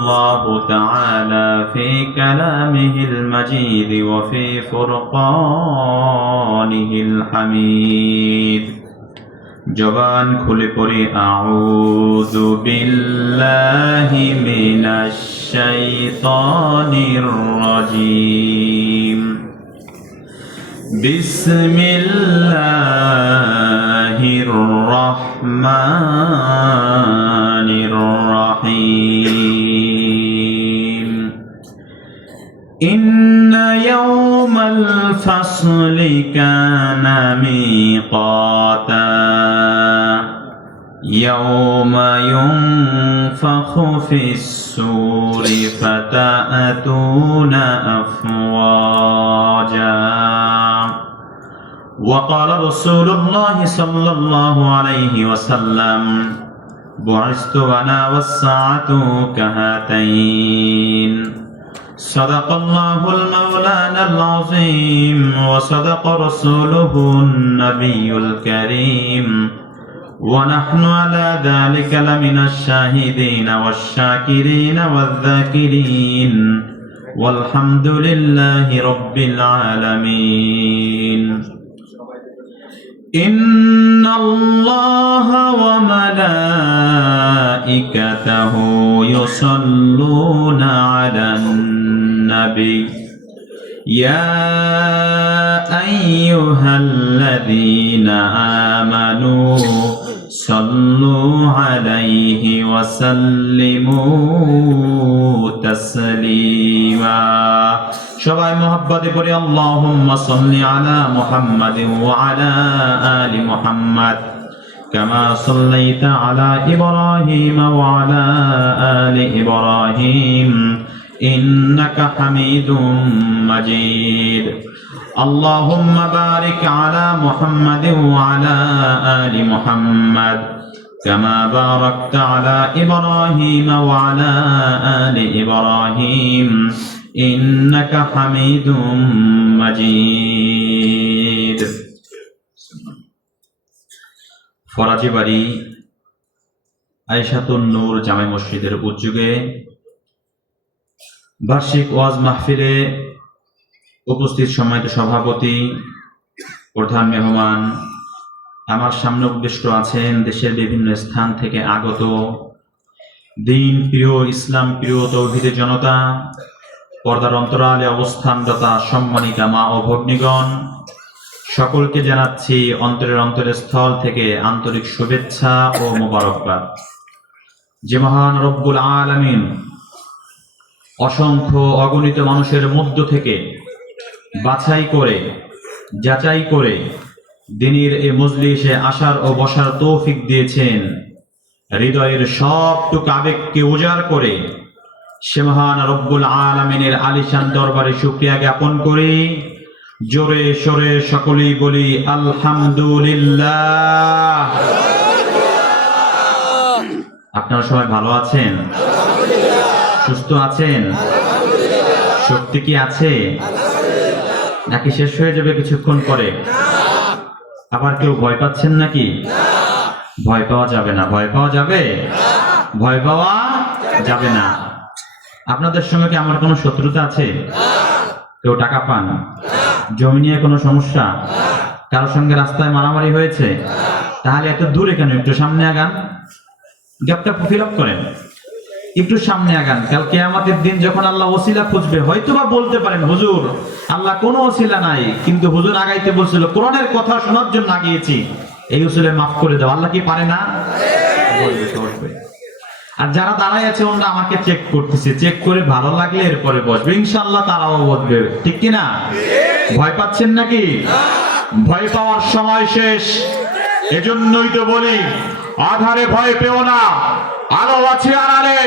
الله تعالى في كلامه المجيد وفي فرقانه الحميد জবান খুলে পড়ি আউযু বিল্লাহি মিনাশ শাইতানির রাজীম বিসমিল্লাহির রহমানির রহিম ইন্না ইয়াওমাল ফাসলি কানা মিকাতা يوم ينفخ في الصور فتأتون أفواجا وقال رسول الله صلى الله عليه وسلم بعثت أنا والساعة كهاتين صدق الله المولانا العظيم وصدق رسوله النبي الكريم ونحن على ذلك لمن الشاهدين والشاكرين والذاكرين والحمد لله رب العالمين إن الله وملائكته يصلون على النبي يا أيها الذين آمنوا صلوا عليه وسلموا تسليما সবাই মহব্বতে পড়ি আল্লাহুম্মা সাল্লি আলা মুহাম্মাদিন ওয়া আলা আলি মুহাম্মাদ কামা সাল্লাইতা আলা ইব্রাহিম ওয়া আলা আলি ইব্রাহিম ইন্নাকা হামিদুম মাজিদ اللهم بارك على محمد وعلى آل محمد كما باركت على إبراهيم وعلى آل إبراهيم إنك حميد مجيد ফরাজি বাড়ি আয়েশাতুন নূর জামে মসজিদের উদ্যোগে বার্ষিক ওয়াজ মাহফিলে উপস্থিত সম্মানিত সভাপতি, প্রধান মেহমান, আমার সামনে উপবিষ্ট আছেন দেশের বিভিন্ন স্থান থেকে আগত দিন প্রিয়, ইসলাম প্রিয় তৌহিদের জনতা, পর্দার অন্তরালে অবস্থানরত সম্মানিকা মা ও ভগ্নীগণ, সকলকে জানাচ্ছি অন্তরের স্থল থেকে আন্তরিক শুভেচ্ছা ও মোবারকবাদ। যে মহান রব্বুল আলামিন অসংখ্য অগণিত মানুষের মধ্য থেকে বাছাই করে যাচাই করে দিনের এই মজলিসে আসার ও বসার তৌফিক দিয়েছেন, হৃদয়ের সবটুকু আবেগকে উজাড় করে সে মহান রব্বুল আলামিনের আলিশান দরবারে শুকরিয়া জ্ঞাপন করি। জোরে সোরে সকলেই বলি আলহামদুলিল্লাহ। আপনারা সবাই ভালো আছেন? সুস্থ আছেন? শক্তি কি আছে নাকি শেষ হয়ে যাবে কিছুক্ষণ পরে? আবার কেউ ভয় পাচ্ছেন নাকি? ভয় পাওয়া যাবে না। ভয় পাওয়া যাবে? ভয় পাওয়া যাবে না। আপনাদের সঙ্গে কি আমার কোনো শত্রুতা আছে? কেউ টাকা পান? জমি নিয়ে কোনো সমস্যা? কারোর সঙ্গে রাস্তায় মারামারি হয়েছে? তাহলে এত দূরে কেন? একটু সামনে আগান, গ্যাপটা ফিল আপ করেন, একটু সামনে আগান। কাল কিয়ামতের দিন যখন আল্লাহ ওসিলা খুঁজবে, হয়তোবা বলতে পারেন হুজুর আল্লাহ কোনো ওসিলা নাই, কিন্তু হুজুর আগাইতে বলছিল, কোরআনের কথা শোনার জন্য আগিয়েছি, এই ওসিলা মাফ করে দাও। আল্লাহ কি পারে না? আর যারা দাঁড়ায় আছে ওরা আমাকে চেক করতেছে, চেক করে ভালো লাগলে এরপরে বসবে, ইনশাআল্লাহ তারাও বসবে, ঠিক কিনা? ভয় পাচ্ছেন নাকি? ভয় পাওয়ার সময় শেষ। এজন্যই তো বলি আধারে ভয় পেও না, আলো আছে আড়ালে,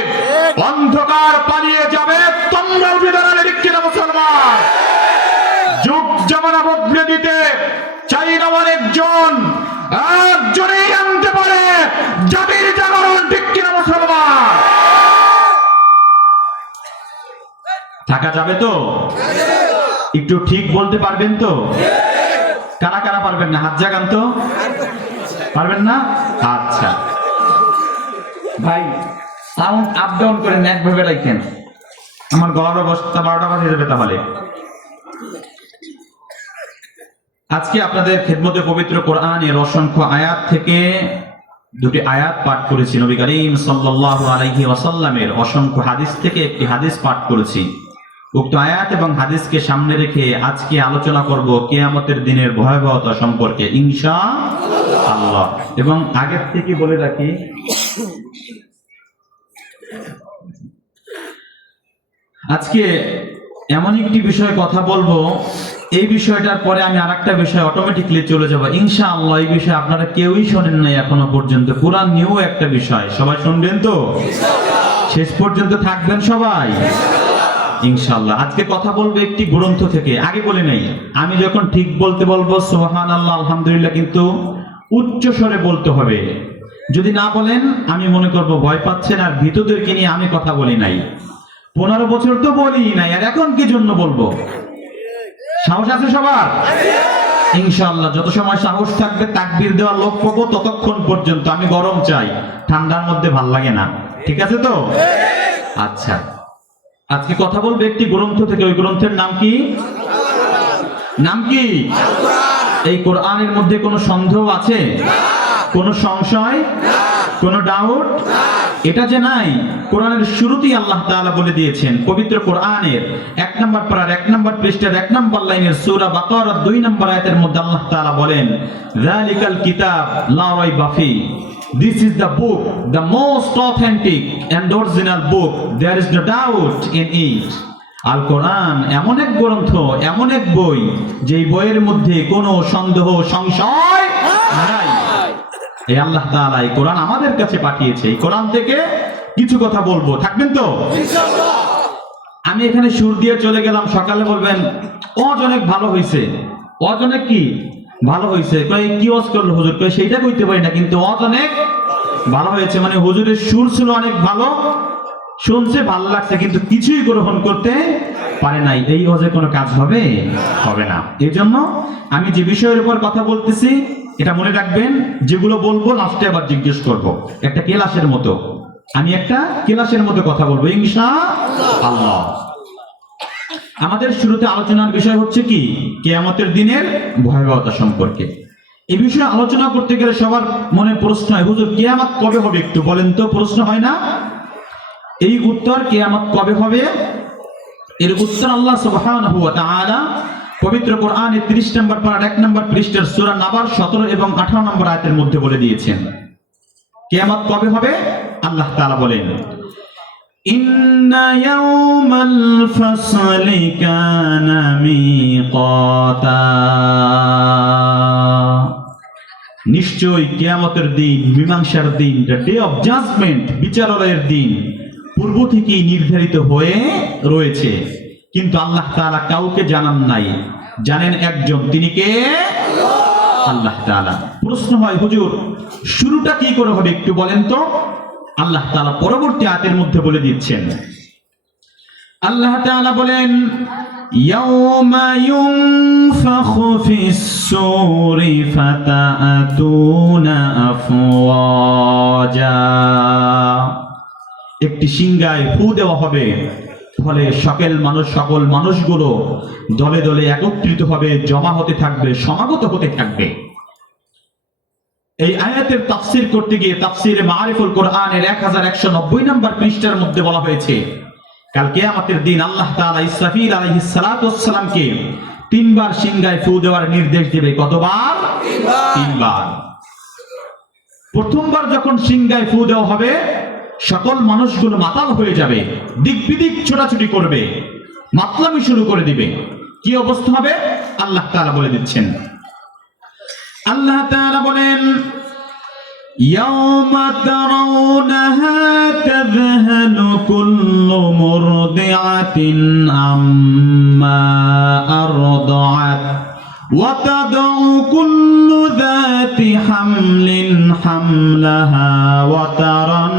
অন্ধকার পালিয়ে যাবে তোমরা উঠে দাঁড়ালে, ঠিক কিনা মুসলমান? যুগ জামানা বদলে দিতে চাই না অনেকজন, একজনেই আনতে পারে জাতির জাগরণ, ঠিক কিনা মুসলমান? থাকা যাবে তো? একটু ঠিক বলতে পারবেন তো? কারা কারা পারবেন না? হাত জাগান তো। পারবেন না? আচ্ছা ভাই, সাউন্ড আপ ডাউন করেন, একভাবে রাখেন, আমার গলার অবস্থা 12টা বাজে যাবে। তাহলে আজকে আপনাদের খেদমতে পবিত্র কোরআনের অসংখ্য আয়াত থেকে দুটি আয়াত পাঠ করেছি। নবী করিম সাল্লাল্লাহু আলাইহি ওয়াসাল্লামের অসংখ্য হাদিস থেকে একটি হাদিস পাঠ করেছি। উক্ত আয়াত এবং হাদিসকে সামনে রেখে আজকে আলোচনা করব কিয়ামতের দিনের ভয়াবহতা সম্পর্কে ইনশাআল্লাহ। এবং আগের থেকে বলে রাখি, আজকে এমন একটি বিষয়ে কথা বলবো, এই বিষয়টার পরে আমি আরেকটা বিষয় অটোমেটিকলি চলে যাব ইনশাআল্লাহ। এই বিষয়ে আপনারা কেউই শোনেন নাই এখনো পর্যন্ত, পুরান নিউ একটা বিষয়, সবাই শুনবেন তো? শেষ পর্যন্ত থাকবেন সবাই ইনশাআল্লাহ। আজকে কথা বলবো একটি গ্রন্থ থেকে। আগে বলি নাই, আমি যখন ঠিক বলতে বলবো সুবহানাল্লাহ আলহামদুলিল্লাহ কিন্তু উচ্চ স্বরে বলতে হবে। যদি না বলেন আমি মনে করব ভয় পাচ্ছেন আর ভীতদেরকে নিয়ে আমি কথা বলি নাই। 15 বছর তো বলি নাই, আর এখন কি জন্য বলবো? সাহস আছে সবার ইনশাআল্লাহ। যত সময় সাহস থাকবে তাকবীর দেওয়ার লোক পাবো, ততক্ষণ পর্যন্ত আমি গরম চাই, ঠান্ডার মধ্যে ভাল লাগে না। ঠিক আছে তো? আচ্ছা, আজকে কথা বলবো একটি গ্রন্থ থেকে। ওই গ্রন্থের নাম কি? নাম কি? এই কোরআনের মধ্যে কোনো সন্দেহ আছে? কোনো সংশয়? কোনো ডাউট? এটা যে নাই, কোরআনের শুরুতেই আল্লাহ তাআলা বলে দিয়েছেন। পবিত্র কোরআনের 1 নম্বর পারার 1 নম্বর পৃষ্ঠার 1 নম্বর লাইনের সূরা বাকারার 2 নম্বর আয়াতের মধ্যে আল্লাহ তাআলা বলেন, যালিকাল কিতাব লা রাইবা ফি, this is the book, the most authentic and original book, there is no doubt in it. আল কোরআন এমন এক গ্রন্থ, এমন এক বই, যেই বইয়ের মধ্যে কোনো সন্দেহ সংশয় নাই। এই আল্লাহ তাআলা এই কোরআন আমাদের কাছে পাঠিয়েছে। এই কোরআন থেকে কিছু কথা বলবো, থাকবেন তো ইনশাআল্লাহ? আমি এখানে সুর দিয়ে চলে গেলাম, সকালে বলবেন ওয়াজ অনেক ভালো হয়েছে। ওয়াজ অনেক কি ভালো হয়েছে? কই কি ওয়াজ করলো হুজুর? কই সেইটা কইতে পারি না, কিন্তু ওয়াজ অনেক ভালো হয়েছে। মানে হুজুরের সুর ছিল অনেক ভালো, শুনছে ভালো লাগছে, কিন্তু কিছুই গ্রহণ করতে পারে নাই। এই ওয়াজে কোনো কাজ হবে হবে না। এই জন্য আমি যে বিষয়ের উপর কথা বলতেছি এটা মনে রাখবেন, যেগুলো বলবো লাস্টে আবার জিজ্ঞেস করব। একটা ক্লাসের মতো, আমি একটা ক্লাসের মতো কথা বলবো ইনশাআল্লাহ। আমাদের শুরুতে আলোচনার বিষয় হচ্ছে কি? কিয়ামতের দিনের ভয়াবহতা সম্পর্কে। এই বিষয়ে আলোচনা করতে গেলে সবার মনে প্রশ্ন হয়, হুজুর কিয়ামত কবে হবে একটু বলেন তো? প্রশ্ন হয় না? এই উত্তর কিয়ামত কবে হবে, এর উত্তর আল্লাহ সুবহানাহু ওয়া তাআলা পবিত্র কোরআনের 30 নম্বর পারা 1 নম্বর পৃষ্ঠার সূরা নাবার 17 এবং 18 নম্বর আয়াতের মধ্যে বলে দিয়েছেন। কিয়ামত কবে হবে? আল্লাহ তাআলা বলেন, ইন্না ইয়াউমাল ফাসলি কানা মিকাতা, নিশ্চয়ই কিয়ামতের দিন, মীমাংসার দিন, দ্য ডে অফ জাজমেন্ট, বিচারালয়ের দিন পূর্ব থেকেই নির্ধারিত হয়ে রয়েছে, কিন্তু আল্লাহ তাআলা কাউকে জানান নাই। জানেন একজন, তিনি কে? আল্লাহ তাআলা। প্রশ্ন হয়, হুজুর শুরুটা কি করে হবে একটু বলেন তো? আল্লাহ তাআলা পরবর্তী আয়াতের মধ্যে বলে দিচ্ছেন। আল্লাহ তাআলা বলেন, ইয়াউমা ইউনফাখু ফিস সূরি ফাতাআতুনা আফওয়াজা, একটি সিংহায় ফু দেওয়া হবে, ফলে সকল মানুষগুলো দলে দলে একত্রিত হবে, জমা হতে থাকবে, সমাগত হতে থাকবে। এই আয়াতের তাফসীর করতে গিয়ে তাফসীরে মাআরিফুল কোরআনের 1190 নম্বর পৃষ্ঠার মধ্যে বলা হয়েছে, কাল কিয়ামতের দিন আল্লাহ তাআলা ইসরাফিল আলাইহিস সালাতু ওয়াস সালামকে 3 বার সিংহায় ফু দেওয়ার নির্দেশ দেবে। কতবার? 3 বার। প্রথমবার যখন সিংহায় ফু দেওয়া হবে, সকল মানুষগুলো মাতাল হয়ে যাবে, দিক বিদিক ছোটাছুটি করবে, মাতলামি শুরু করে দিবে। কি অবস্থা হবে আল্লাহ তাআলা বলে দিচ্ছেন। আল্লাহ তাআলা বলেন, ইয়াউমা তারাউনাহা তাযহালু কুল্লু মুরদিআতিন আম্মা আরদাআত ওয়া তাদউ কুল্লু যাতি হামলিন হামলাহা ওয়া তারান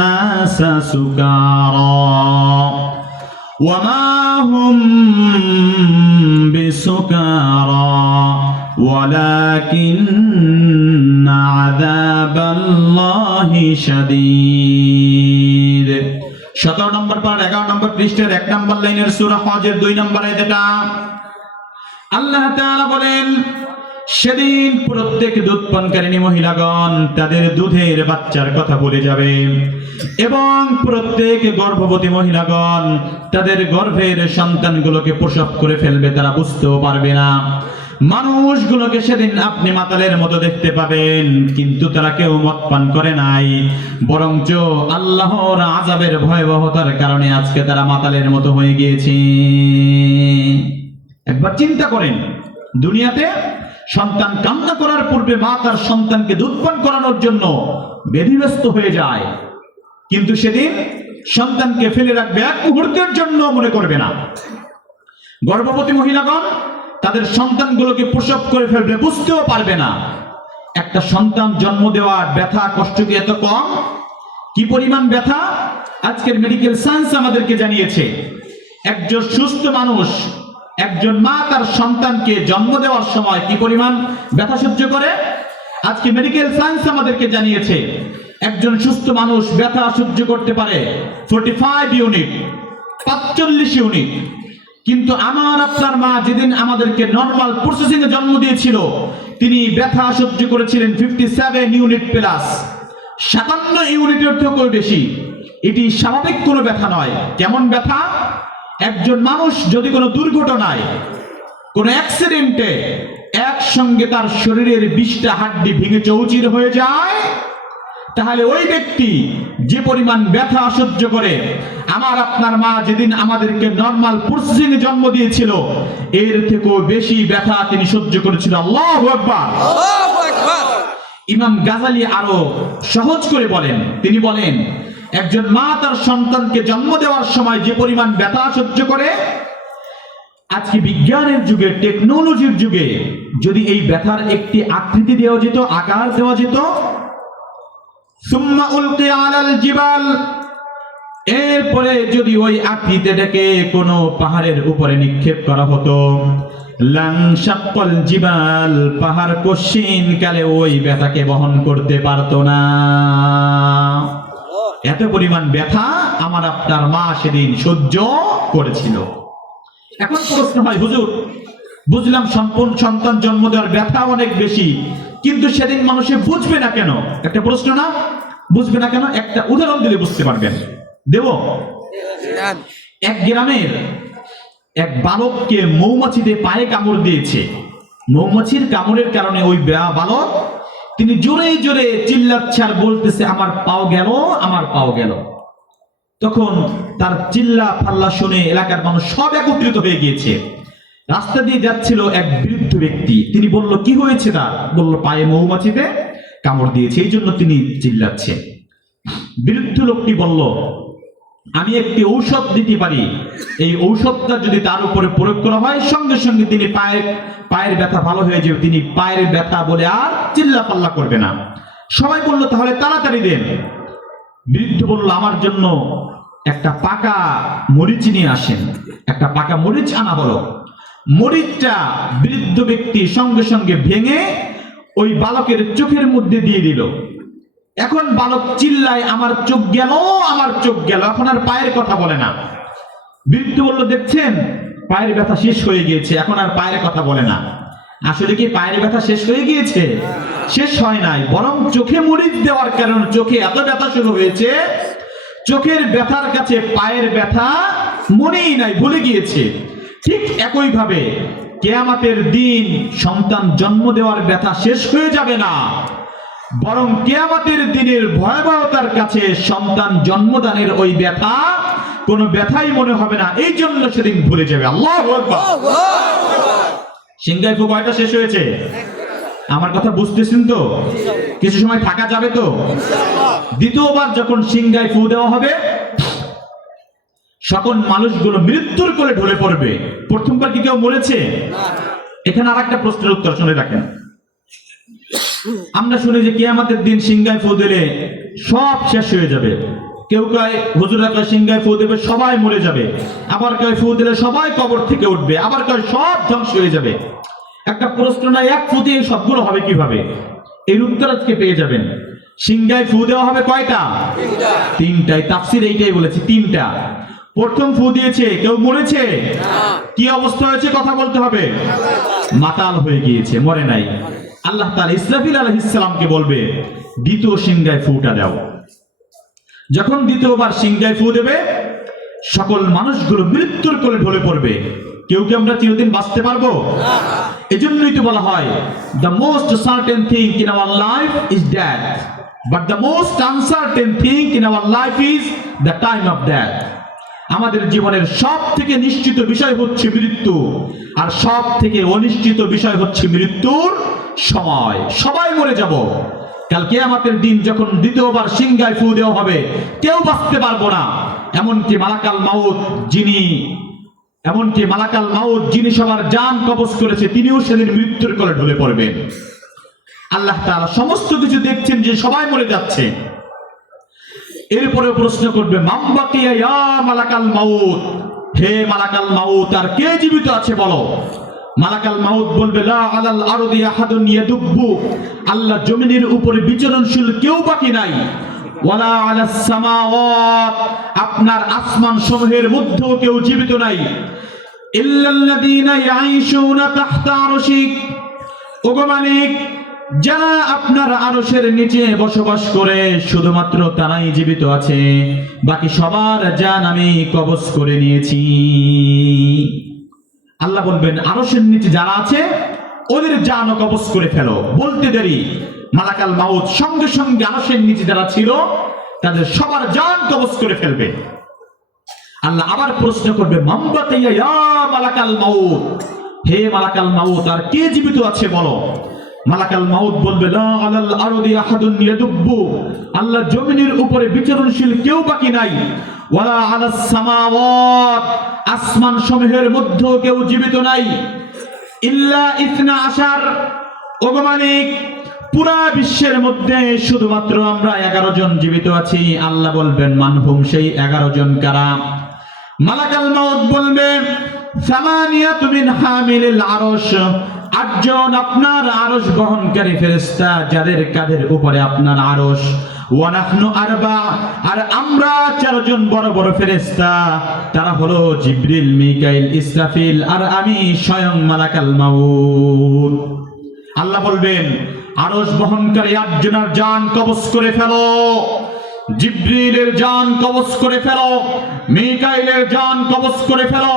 নাসা সুকারা ওয়া মা হুম বিসুকারা ওয়ালাকিন্না আযাবাল্লাহি শাদীদ। 17 নম্বর পারা 11 নম্বর পৃষ্ঠার 1 নম্বর লাইনের সূরা হজের 2 নম্বর আয়াতটা আল্লাহ তাআলা বলেন, সেদিন প্রত্যেক দুধ পানকারিণী মহিলাগণ তাদের দুধের বাচ্চার কথা ভুলে যাবে এবং প্রত্যেক গর্ভবতী মহিলাগণ তাদের গর্ভের সন্তানগুলোকে প্রসব করে ফেলবে, তারা বুঝতেও পারবে না। মানুষগুলোকে সেদিন আপনি মাতালের মতো দেখতে পাবেন, কিন্তু তারা কেউ মদ পান করে নাই, বরঞ্চ আল্লাহর আযাবের ভয়াবহতার কারণে আজকে তারা মাতালের মতো হয়ে গিয়েছে। একবার চিন্তা করেন, দুনিয়াতে সন্তান কান্না করার পূর্বে মা তার সন্তানকে দুধ পান করানোর জন্য ব্যতিব্যস্ত হয়ে যায়, কিন্তু সেদিন সন্তানকে ফেলে রাখবে, এক মুহূর্তের জন্য মনে করবে না। গর্ভবতী মহিলাগণ তাদের সন্তানগুলোকে প্রসব করে ফেলবে, বুঝতেও পারবে না। একটা সন্তান জন্ম দেওয়ার ব্যথা কষ্ট কি এত কম? কি পরিমাণ ব্যথা আজকের মেডিকেল সায়েন্স আমাদেরকে জানিয়েছে। একজন সুস্থ মানুষ, একজন মা তার সন্তানকে জন্ম দেওয়ার সময় কি পরিমাণ ব্যথা সহ্য করে, আজকে মেডিকেল সায়েন্স আমাদেরকে জানিয়েছে একজন সুস্থ মানুষ ব্যথা সহ্য করতে পারে 45 ইউনিট, 45 ইউনিট। কিন্তু আমার আপনার মা যেদিন আমাদেরকে নরমাল প্রসেসিং এ জন্ম দিয়েছিল, তিনি ব্যথা সহ্য করেছিলেন 57 ইউনিট প্লাস, 57 ইউনিটের থেকেও বেশি। এটি স্বাভাবিক কোনো ব্যথা নয়। কেমন ব্যথা? একজন মানুষ যদি কোনো দুর্ঘটনায়, কোনো অ্যাক্সিডেন্টে একসঙ্গে তার শরীরের 20টা হাড্ডি ভেঙে চৌচির হয়ে যায়, তাহলে ওই ব্যক্তি যে পরিমাণ ব্যথা সহ্য করে, আমার আপনার মা যেদিন আমাদেরকে নরমাল প্রসেসিং এ জন্ম দিয়েছিল এর থেকেও বেশি ব্যথা তিনি সহ্য করেছিল। আল্লাহু আকবার, আল্লাহু আকবার। ইমাম গাজালি আরো সহজ করে বলেন, তিনি বলেন একজন মা তার সন্তানকে জন্ম দেওয়ার সময় যে পরিমাণ ব্যথা সহ্য করে, আজকে বিজ্ঞানের যুগে, টেকনোলজির যুগে যদি এই ব্যথার একটি আকৃতি দেওয়া যেত, আকার দেওয়া যেত, সুম্মা উলকি আলাল জিবাল, এরপরে যদি ওই আকৃতিটাকে কোনো পাহাড়ের উপরে নিক্ষেপ করা হতো, লাং শাক্কাল জিবাল, পাহাড় কঠিন কালে ওই ব্যথাকে বহন করতে পারতো না। এত পরিমাণ ব্যথা আমার আপনার মা সেদিন সহ্য করেছিল। এখন প্রশ্ন হয়, হুজুর বুঝলাম সম্পূর্ণ সন্তান জন্ম দেওয়ার ব্যথা অনেক বেশি, কিন্তু সেদিন মানুষে বুঝবে না কেন? একটা প্রশ্ন না? বুঝবে না কেন? একটা উদাহরণ দিলে বুঝতে পারবেন। দেব? এক গ্রামের এক বালককে মৌমাছিতে পায়ে কামড় দিয়েছে। মৌমাছির কামড়ের কারণে ওই বালক তিনি জোরে জোরে চিল্লাচ্ছে আর বলতেছে, আমার পাও গেল, আমার পাও গেল। তখন তার চিল্লা ফাল্লা শুনে এলাকার মানুষ সব একত্রিত হয়ে গিয়েছে। রাস্তা দিয়ে যাচ্ছিল এক বৃদ্ধ ব্যক্তি, তিনি বলল, কি হয়েছে তার? বলল, পায়ে মৌমাছিতে কামড় দিয়েছে, এই জন্য তিনি চিল্লাচ্ছে। বৃদ্ধ লোকটি বলল, আমি একটি ঔষধ দিতে পারি, এই ঔষধটা যদি তার উপরে প্রয়োগ করা হয় সঙ্গে সঙ্গে তিনি পায়ের ব্যথা ভালো হয়ে যাবে, তিনি পায়ের ব্যথা বলে আর চিল্লা পাল্লা করবে না। সবাই বলল, তাহলে তাড়াতাড়ি দেন। বৃদ্ধ বলল, আমার জন্য একটা পাকা মরিচ নিয়ে আসেন। একটা পাকা মরিচ আনা হলো। মরিচটা বৃদ্ধ ব্যক্তি সঙ্গে সঙ্গে ভেঙে ওই বালকের চোখের মধ্যে দিয়ে দিল। এখন বালক চিল্লায়, আমার চোখ গেল, আমার চোখ গেল, এখন আর পায়ের কথা বলে না। বৃদ্ধ বলল, দেখছেন পায়ের ব্যথা শেষ হয়ে গিয়েছে, এখন আর পায়ের কথা বলে না। আসলে কি পায়ের ব্যথা শেষ হয়ে গিয়েছে? শেষ হয় নাই, বরং চোখে মরিচ দেওয়ার কারণে চোখে এত ব্যথা শুরু হয়েছে, চোখের ব্যথার কাছে পায়ের ব্যথা মনেই নাই, ভুলে গিয়েছে। ঠিক একই ভাবে কিয়ামতের দিন সন্তান জন্ম দেওয়ার ব্যথা শেষ হয়ে যাবে না, বরং কিয়ামতের দিনের ভয়াবহতার কাছে সন্তান জন্মদানের ওই ব্যথা কোনো ব্যথাই মনে হবে না, এই জন্য সেদিন ভুলে যাবে। আল্লাহু আকবার। সিংগাই ফু কয়টা শেষ হয়েছে? আমার কথা বুঝতেছেন তো? কিছু সময় থাকা যাবে তো? দ্বিতীয়বার যখন সিংগাই ফু দেওয়া হবে সকল মানুষগুলো মৃত্যুর কোলে ঢলে পড়বে। প্রথমবার কি কেউ মরেছে? এখানে আর একটা প্রশ্নের উত্তর শুনে রাখেন। আমরা শুনি যে কিয়ামতের দিন সিংগায় ফু দিলে সব শেষ হয়ে যাবে। কেউ কয় হুজুরা কয় সিংগায় ফু দেবে সবাই মরে যাবে, আবার কয় ফু দিলে সবাই কবর থেকে উঠবে, আবার কয় সব ধ্বংস হয়ে যাবে। একটা প্রশ্ন না, এক ফুতে সবগুলো হবে কিভাবে? এর উত্তর আজকে পেয়ে যাবেন। সিংহায় ফু দেওয়া হবে কয়টা? তিনটাই। তাফসীর এইটাই বলেছে, তিনটা। প্রথম ফু দিয়েছে, কেউ মরেছে? কি অবস্থা হয়েছে কথা বলতে হবে। মাতাল হয়ে গিয়েছে, মরে নাই। আল্লাহ তাআলা ইসরাফিল আলাইহিস সালামকে বলবে দ্বিতীয় সিংহায় ফুটা দাও। যখন দ্বিতীয়বার সিংহায় ফু দেবে, সকল মানুষগুলো মৃত্যুর কোলে ঢলে পড়বে। কেউ কি আমরা চিরদিন বাঁচতে পারবো? এজন্যই তো বলা হয় the most certain thing in our life is death, but the most uncertain thing in our life is the time of death. আমাদের জীবনের সব থেকে নিশ্চিত বিষয় হচ্ছে মৃত্যু, আর সব থেকে অনিশ্চিত বিষয় হচ্ছে মৃত্যুর সময়। সবাই মরে যাব। কাল কিয়ামতের দিন যখন দ্বিতীয়বার সিংহায় ফু দেওয়া হবে, কেউ বাঁচতে পারবো না। এমনকি মালাকাল মাউত যিনি সবার জান কবজ করেছে, তিনিও সেদিন মৃত্যুর কোলে ঢলে পড়বেন। আল্লাহ তাআলা সমস্ত কিছু দেখছেন যে সবাই মরে যাচ্ছে। এরপরে প্রশ্ন করবে মান বাকিয়া ইয়া মালাকাল মাউত, হে মালাকাল মাউত, আর কে জীবিত আছে বলো। মালাকাল মাউত বলবে লা আলাল আরদি আহাদুন ইয়াদুব্বু, আল্লাহ জমিনের উপরে বিচরণশীল কেউ বাকি নাই। ওয়ালা আলাস সামাওয়াত, আপনার আসমান সমূহের মধ্যেও কেউ জীবিত নাই। ইল্লাল্লাযীনা ইয়াঈশুনা তাহতা আরশিক, ওগো মালিক, যারা আপনার আরশের নিচে বসবাস করে শুধুমাত্র তারাই জীবিত আছে, বাকি সবার জান আমি কবজ করে নিয়েছি। আল্লাহ বলবেন আরশের নিচে যারা আছে ওদের জানও কবজ করে ফেলো। বলতে দেরি, মালাকাল মাউত সঙ্গে সঙ্গে আরশের নিচে যারা ছিল তাদের সবার জান কবজ করে ফেলবে। আল্লাহ আবার প্রশ্ন করবে মান বাকিয়া ইয়া মালাকাল মাউত, হে মালাকাল মাউত, আর কে জীবিত আছে বলো। মালাকাল মাউত বলবে লা আলাল আরদি আহাদুন ইয়াদুব্বু, আল্লাহ জমিনের উপরে বিচরণশীল কেউ বাকি নাই। ওয়ালা আলাস সামাওয়াত, আসমান সমূহের মধ্যেও কেউ জীবিত নাই। ইল্লা ইসনা আশার, ওগো মালিক, পুরা বিশ্বের মধ্যে শুধুমাত্র আমরা 11 জন জীবিত আছি। আল্লাহ বলবেন মানহুম, সেই 11 জন কারা। মালাকাল মাউত বলবে সামানিয়াতু মিন হামিলিল আরশ, 8 জন আপনার আরশ বহনকারী ফেরেশতা, যাদের কাঁধের উপরে আপনার আরশ। ওয়া নাহনু আরবা, আর আমরা 4 জন বড় বড় ফেরেশতা, তারা হলো জিবরিল, মিকাইল, ইসরাফিল, আর আমি স্বয়ং মালাকাল মাউত। আল্লাহ বলবেন আরশ বহনকারী 8 জনের জান কবজ করে ফেলো, জিবরিলের জান কবজ করে ফেলো, মিকাইলের জান কবজ করে ফেলো,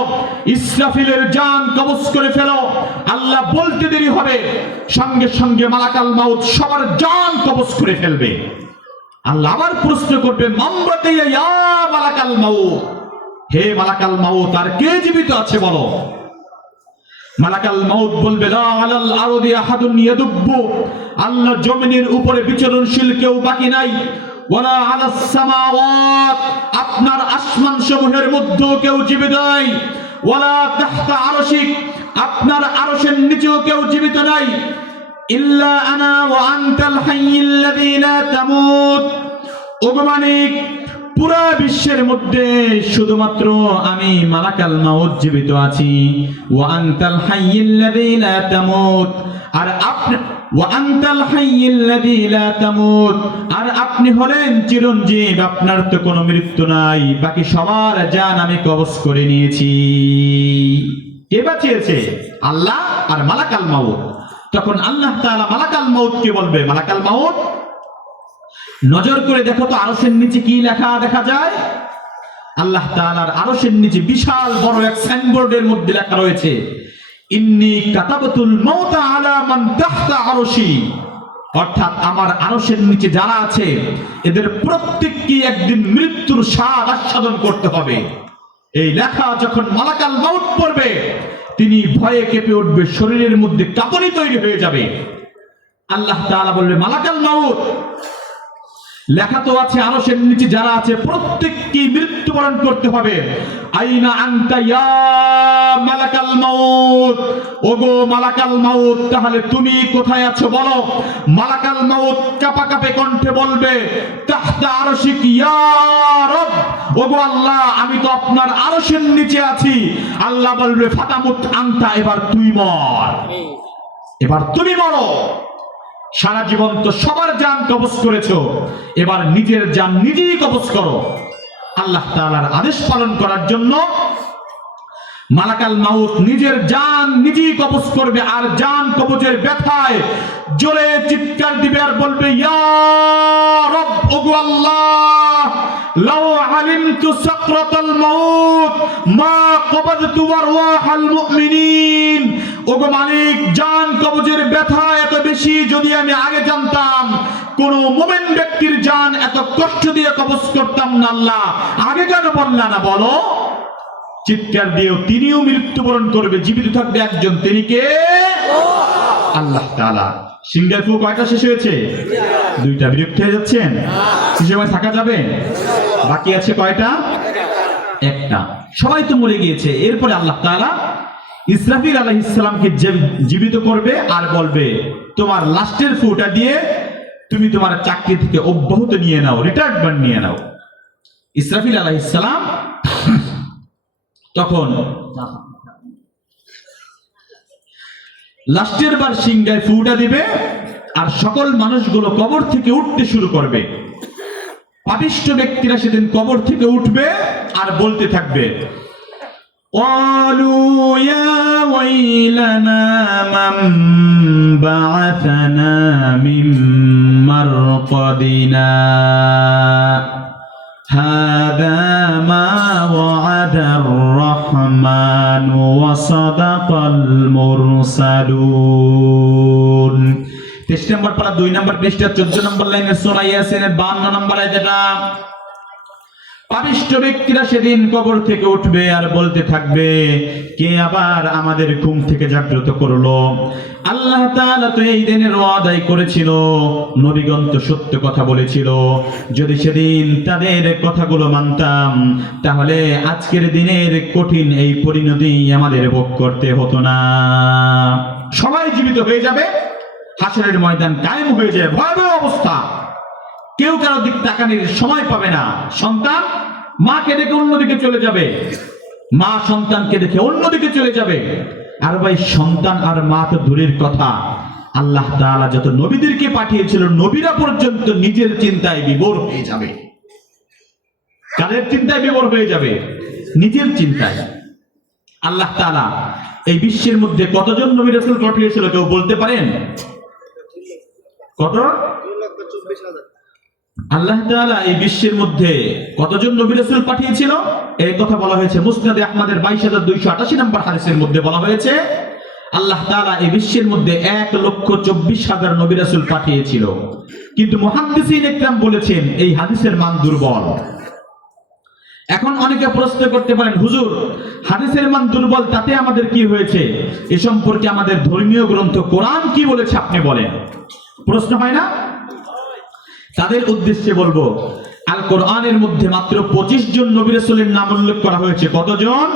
ইসরাফিলের জান কবজ করে ফেলো। আল্লাহ বলতে দেরি হবে, সঙ্গে সঙ্গে মালাকাল মাউত সবার জান কবজ করে ফেলবে। আল্লাহ আবার প্রশ্ন করবে মান বাকিয়া ইয়া মালাকাল মাউত, হে মালাকাল মাউত, আর কে জীবিত আছে বলো। মালাকাল মাউত বলবে লা আলাল আরদি আহাদুন ইয়াদুব্বু, আল্লাহ জমিনের উপরে বিচরণশীল কেউ বাকি নাই। ওয়ালা আলাস সামাওয়াত, আপনার আসমান সমূহের মধ্যেও কেউ জীবিত নাই। ওয়ালা তাহতা আরশিক, আপনার আরশের নিচেও কেউ জীবিত নাই। ইল্লা আনা ওয়া আনতাল হাইয়্যুল্লাযী লা তামুত, ওগো মালিক, পুরা বিশ্বের মধ্যে শুধুমাত্র আমি মালাকাল মাউত জীবিত আছি। ওয়া আনতাল হাইয়্যুল্লাযী লা তামুত, আর আপনি ওয়া আনতাল হাইয়্যুল্লাযী লা তামুত, আর আপনি হলেন চিরঞ্জীব, আপনার তো কোনো মৃত্যু নাই, বাকি সবার জান আমি কবজ করে নিয়েছি। কে বাঁচিয়েছে? আল্লাহ আর মালাকাল মাউত। তখন আল্লাহ তাআলা মালাকাল মাউতকে বলবে মালাকাল মাউত, নজর করে দেখো তো আরশের নিচে কি লেখা দেখা যায়। আল্লাহ তাআলার আরশের নিচে বিশাল বড় এক সাইনবোর্ডের মধ্যে লেখা রয়েছে ইন্নী কাতাবাতুল মাউতা আলা মান তাহতা আরশি, অর্থাৎ আমার আরশের নিচে যারা আছে এদের প্রত্যেককে একদিন মৃত্যুর স্বাদ আস্বাদন করতে হবে। এই লেখা যখন মালাকাল মাউত পড়বে তিনি ভয়ে কেঁপে উঠবে, শরীরের মধ্যে কাঁপুনি তৈরি হয়ে যাবে। আল্লাহ তাআলা বলবে মালাকাল মাউত, লেখা তো আছে আরশের নিচে যারা আছে প্রত্যেককে মৃত্যুবরণ করতে হবে। আইনা আনতা ইয়া মালাকাল মাউত, ওগো মালাকাল মাউত, তাহলে তুমি কোথায় আছো বলো। মালাকাল মাউত কাঁপাকাঁপে কণ্ঠে বলবে তাহতা আরশিক ইয়া রব, ওগো আল্লাহ, আমি তো আপনার আরশের নিচে আছি। আল্লাহ বলবে ফাতামুত আনতা, এবার তুই মর, এবার তুমি মরো। সারা জীবন তো সবার জান কবজ করেছো, এবার নিজের জান নিজেই কবজ করো। আল্লাহ তাআলার আদেশ পালন করার জন্য মালাকাল মাউত নিজের জান নিজেই কবজ করবে, আর জান কবজের ব্যথায় জোরে চিৎকার দিবে আর বলবে, ইয়া রব, ওগো আল্লাহ, লাউ আলিমতু সাকরাতাল মাউত মা কবাদতু আরওয়াহাল মুমিনিন। ওগো মালিক, জান কবজের ব্যথা এত বেশি, যদি আমি আগে জানতাম কোন মুমিন ব্যক্তির জান এত কষ্ট দিয়ে কবজ করতাম না। আল্লাহ, আগে কেন বললা না বলো? চিৎকার দিয়েও তিনিও মৃত্যুবরণ করবে, জীবিত থাকবে একজন, তিনি কে? আল্লাহ তাআলা। সিঙ্গার ফু কয়টা শেষ হয়েছে? দুইটা। বিরক্ত হয়ে যাচ্ছেন? কি সময় থাকা যাবে? বাকি আছে কয়টা? একটা। সবাই তো মরে গিয়েছে। এরপরে আল্লাহ তাআলা ইসরাফিল আলাইহিস সালামকে জীবিত করবে আর বলবে, তোমার লাস্টের ফুটা দিয়ে তুমি তোমার চাকরি থেকে অব্যাহতি নিয়ে নাও, রিটায়ারমেন্ট নিয়ে নাও। ইসরাফিল আলাইহিস সালাম তখন লাস্টের বার সিংহায় ফুটা দিবে আর সকল মানুষগুলো কবর থেকে উঠতে শুরু করবে। পাপিষ্ঠ ব্যক্তিরা সেদিন কবর থেকে উঠবে আর বলতে থাকবে, ক্বালু ইয়া ওয়াইলানা মান বা'আথানা মিন মারকাদিনা হাযা মা ওয়া'আদার রাহমানু ওয়া সাদাকাল মুরসালুন। 23 নম্বর পারা 2 নম্বর পৃষ্ঠা 14 নম্বর লাইনের সূরা ইয়াসিনের 52 নম্বর আয়াত। এটা পাপিষ্ঠ ব্যক্তিরা সেদিন কবর থেকে উঠবে আর বলতে থাকবে, কে আবার আমাদের ঘুম থেকে জাগ্রত করলো? আল্লাহ তাআলা তো এই দিনের ওয়াদা করেছিল, নবীগণ তো সত্য কথা বলেছিল, যদি সেদিন তাদের কথাগুলো মানতাম তাহলে আজকের দিনের কঠিন এই পরিণতি আমাদের ভোগ করতে হতো না। সবাই জীবিত হয়ে যাবে, হাসরের ময়দান কায়েম হয়ে যাবে, ভয়াবহ অবস্থা, কেউ কারো দিক তাকানোর সময় পাবে না। সন্তান মাকে দেখে অন্যদিকে চলে যাবে, মা সন্তানকে দেখে অন্যদিকে চলে যাবে। আর ভাই, সন্তান আর মা তো দূরের কথা, আল্লাহ তাআলা যত নবীদেরকে পাঠিয়েছিল নবীরা পর্যন্ত নিজের চিন্তায় বিভোর হয়ে যাবে। কাদের চিন্তায় বিভোর হয়ে যাবে? নিজের চিন্তায়। আল্লাহ তাআলা এই বিশ্বের মধ্যে কতজন নবী রাসূল পাঠিয়েছিল কেউ বলতে পারেন? কত? আল্লাহ তাআলা এই বিশ্বের মধ্যে কতজন নবী রাসূল পাঠিয়েছিল? এই কথা বলা হয়েছে মুসনাদে আহমদের 22288 নম্বর হাদিসের মধ্যে বলা হয়েছে, আল্লাহ তাআলা এই বিশ্বের মধ্যে 1,24,000 নবী রাসূল পাঠিয়েছিল। কিন্তু মুহাদ্দিসিন ইকরাম বলেছেন এই হাদিসের মান দুর্বল। এখন অনেকে প্রশ্ন করতে পারেন, হুজুর হাদিসের মান দুর্বল তাতে আমাদের কি হয়েছে? এ সম্পর্কে আমাদের ধর্মীয় গ্রন্থ কোরআন কি বলেছে আপনি বলেন। প্রশ্ন হয় না? তাদের উদ্দেশ্যে বলবো, আল কোরআনের মধ্যে মাত্র 25 জন নবী রাসূলের নাম উল্লেখ করা হয়েছে। কতজন?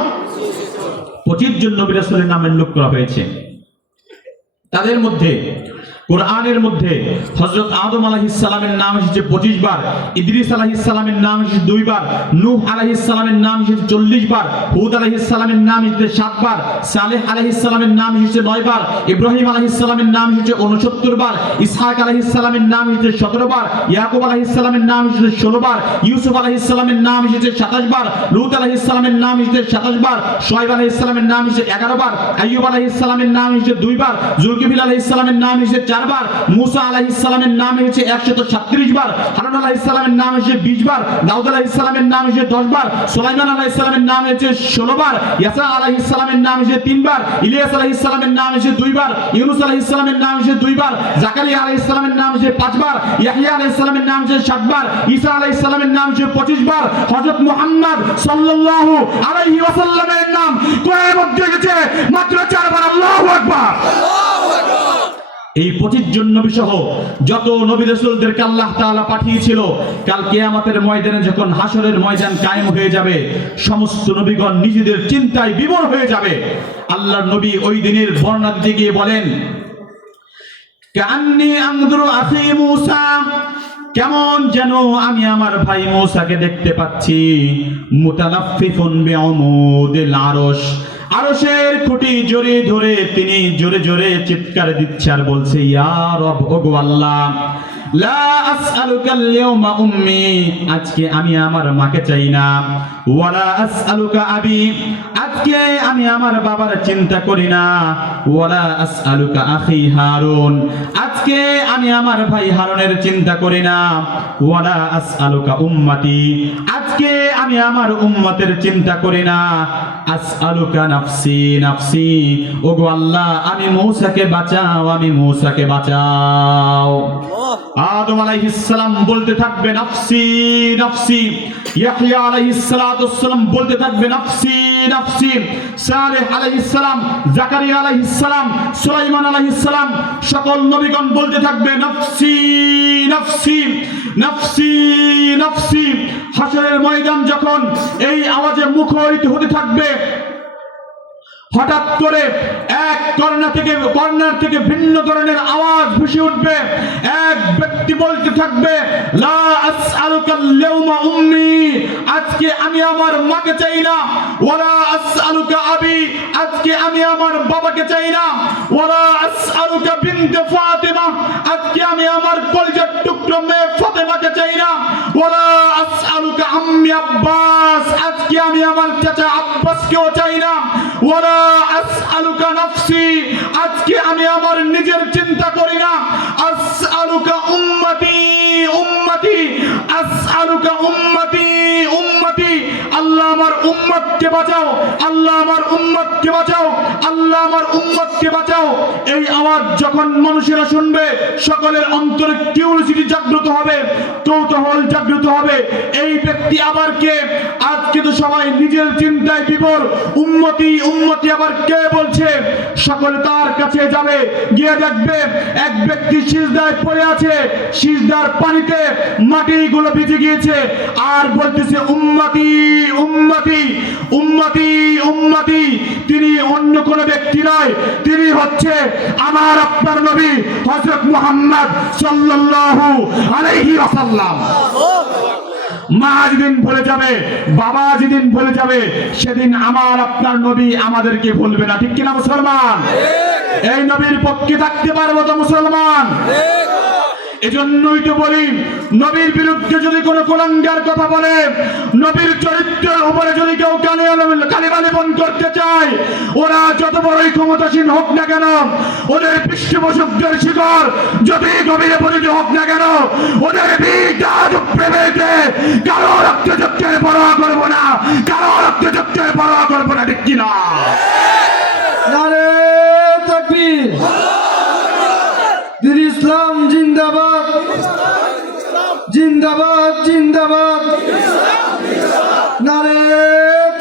25 জন নবী রাসূলের নাম উল্লেখ করা হয়েছে। তাদের মধ্যে কোরআনের মধ্যে হযরত আদম আলাইহিস সালামের নাম এসেছে 25 বার, ইদ্রিস আলাইহিস সালামের নাম এসেছে 2 বার, নূহ আলাইহিস সালামের নাম এসেছে 40 বার, হুদ আলাইহিস সালামের নাম এসেছে 7 বার, সালেহ আলাইহিস সালামের নাম এসেছে 9 বার, ইব্রাহিম আলাইহিস সালামের নাম এসেছে 69 বার, ইসহাক আলাইহিস সালামের নাম এসেছে 17 বার, ইয়াকুব আলাইহিস সালামের নাম এসেছে 16 বার, ইউসুফ আলাইহিস সালামের নাম এসেছে 27 বার, লূত আলাইহিস সালামের নাম এসেছে 27 বার, শুআয়ব আলাইহিস সালামের নাম এসেছে 11 বার, আইয়ুব আলাইহিস সালামের নাম এসেছে 2 বার, যুলকিফল আলাইহিস সালামের নাম এসেছে 4 বার, মুসা আলাইহিস সালামের নাম এসেছে 136 বার, হারুন আলাইহিস সালামের নাম এসেছে 20 বার, দাউদ আলাইহিস সালামের নাম এসেছে 10 বার, সুলাইমান আলাইহিস সালামের নাম এসেছে 16 বার, ইয়াসা আলাইহিস সালামের নাম এসেছে 3 বার, ইলিয়াস আলাইহিস সালামের নাম এসেছে 2 বার, ইউনূস আলাইহিস সালামের নাম এসেছে 2 বার, জাকারিয়া আলাইহিস সালামের নাম এসেছে 5 বার, ইয়াহইয়া আলাইহিস সালামের নাম এসেছে 7 বার, ঈসা আলাইহিস সালামের নাম এসেছে 25 বার, হযরত মুহাম্মদ সাল্লাল্লাহু আলাইহি ওয়াসাল্লামের নাম কোরআনের মধ্যে এসেছে মাত্র 4 বার। আল্লাহু আকবার। এই 25 জন নবী সহ যত নবী রাসূলদেরকে আল্লাহ তাআলা পাঠিয়েছিল, কাল কিয়ামতের ময়দানে যখন হাসরের ময়দান কায়েম হয়ে যাবে, সমস্ত নবীগণ নিজেদের চিন্তায় বিভোর হয়ে যাবে। আল্লাহর নবী ওই দিনের বর্ণনা দিতে গিয়ে বলেন, কান্নী আনজুরু আখি মূসা, কেমন যেন আমি আমার ভাই মূসাকে দেখতে পাচ্ছি, মুতালাফফিফুন বিউমুদিল আরশ, আরশের খুঁটি জোরে ধরে তিনি জোরে জোরে চিৎকার দিচ্ছে আর বলছে, ইয়া রব, ওগো আল্লাহ, লা আসআলুকা আল-ইয়াওমা উম্মি, আজকে আমি আমার মাকে চাই না, ওয়ালা আসআলুকা আবি, আজকে আমি আমার বাবার চিন্তা করি না, ওয়ালা আসআলুকা আখি হারুন, আজকে আমি আমার ভাই হারুনের চিন্তা করি না, ওয়ালা আসআলুকা উম্মতি, আজকে আমি আমার উম্মতের চিন্তা করি না, আসআলুকা নাফসি নাফসি, ওগো আল্লাহ, আমি মূসাকে বাঁচাও, আমি মূসাকে বাঁচাও। আদম আলাইহিস সালাম বলতে থাকবে নাফসি নাফসি, ইয়াহইয়া আলাইহিস সালাতু সালাম বলতে থাকবে নাফসি নাফসি, সালেহ আলাইহিস সালাম, জাকারিয়া আলাইহিস সালাম, সুলাইমান আলাইহিস সালাম, সকল নবীগণ বলতে থাকবে নাফসি নাফসি নাফসি নাফসি। হাশরের ময়দান যখন এই আওয়াজে মুখরিত হতে থাকবে, হঠাৎ করে এক কর্নার থেকে ভিন্ন ধরনের আওয়াজ ভেসে উঠবে। এক ব্যক্তি বলতে থাকবে, লা আসআলুকা আল-ইয়াওমা উম্মি, আজকে আমি আমার মাকে চাই না, ওয়ালা আসআলুকা আবি, আজকে আমি আমার বাবাকে চাই না, ওয়ালা আসআলুকা বিনতে ফাতিমা, আজকে আমি আমার কলিজার টুকরো মেয়ে ফাতেমাকে চাই না, ওয়ালা আসআলুকা আম্মি আব্বাস, আজকে আমি আমার চাচা আব্বাসকেও চাই না, ওয়ালা আসআলুকা নাফসি, আজকে আমি আমার নিজের চিন্তা করি না, আসআলুকা উম্মতি উম্মতি, আসআলুকা উম্মতি উম্মতি, আল্লাহ আমার উম্মতকে বাঁচাও, আল্লাহ আমার উম্মতকে বাঁচাও, আল্লাহ আমার উম্মতকে বাঁচাও। এই আওয়াজ যখন মানুষেরা শুনবে, সকলের অন্তরে কিউরিওসিটি জাগ্রত হবে, কৌতূহল জাগ্রত হবে। এই ব্যক্তি আবার কে? আজকে তো সবাই নিজের চিন্তায় বিভোর, উম্মতি উম্মতি আবার কে বলছে? সকলে তার কাছে যাবে, গিয়ে দেখবে এক ব্যক্তি সিজদায় পড়ে আছে, সিজদার পানিতে মাটিগুলো ভিজে গিয়েছে, আর বলতেছে উম্মতি উম্মতি উম্মতি উম্মতি। তিনি অন্য কোন ব্যক্তি নয়, তিনি হচ্ছে আমার আপনার নবী হযরত মুহাম্মদ সাল্লাল্লাহু আলাইহি ওয়াসাল্লাম। মা যেদিন ভুলে যাবে, বাবা যেদিন ভুলে যাবে, সেদিন আমার আপনার নবী আমাদেরকে ভুলবে না, ঠিক কিনা মুসলমান? এই নবীর পক্ষে থাকতে পারবো তো মুসলমান? এজন্যই তো বলি, নবীর বিরুদ্ধে যদি কোনো কুলাঙ্গার কথা বলে, নবীর চরিত্রের উপরে যদি কেউ কালিমা লেপন করতে চায়, ওরা যত বড়ই ক্ষমতাসীন হোক না কেন, ওদের পৃষ্ঠপোষকদের শিকড় যতই গভীরে পরিণত হোক না কেন, ওদের প্রেমেতে কারো রক্তচক্ষের পরোয়া করবো না, কারো রক্তচক্ষের পরোয়া করবো না, ঠিক কিনা? নারে তাকবীর, দিন ইসলাম জিন্দাবাদ, জিন্দাবাদ জিন্দাবাদ, নারে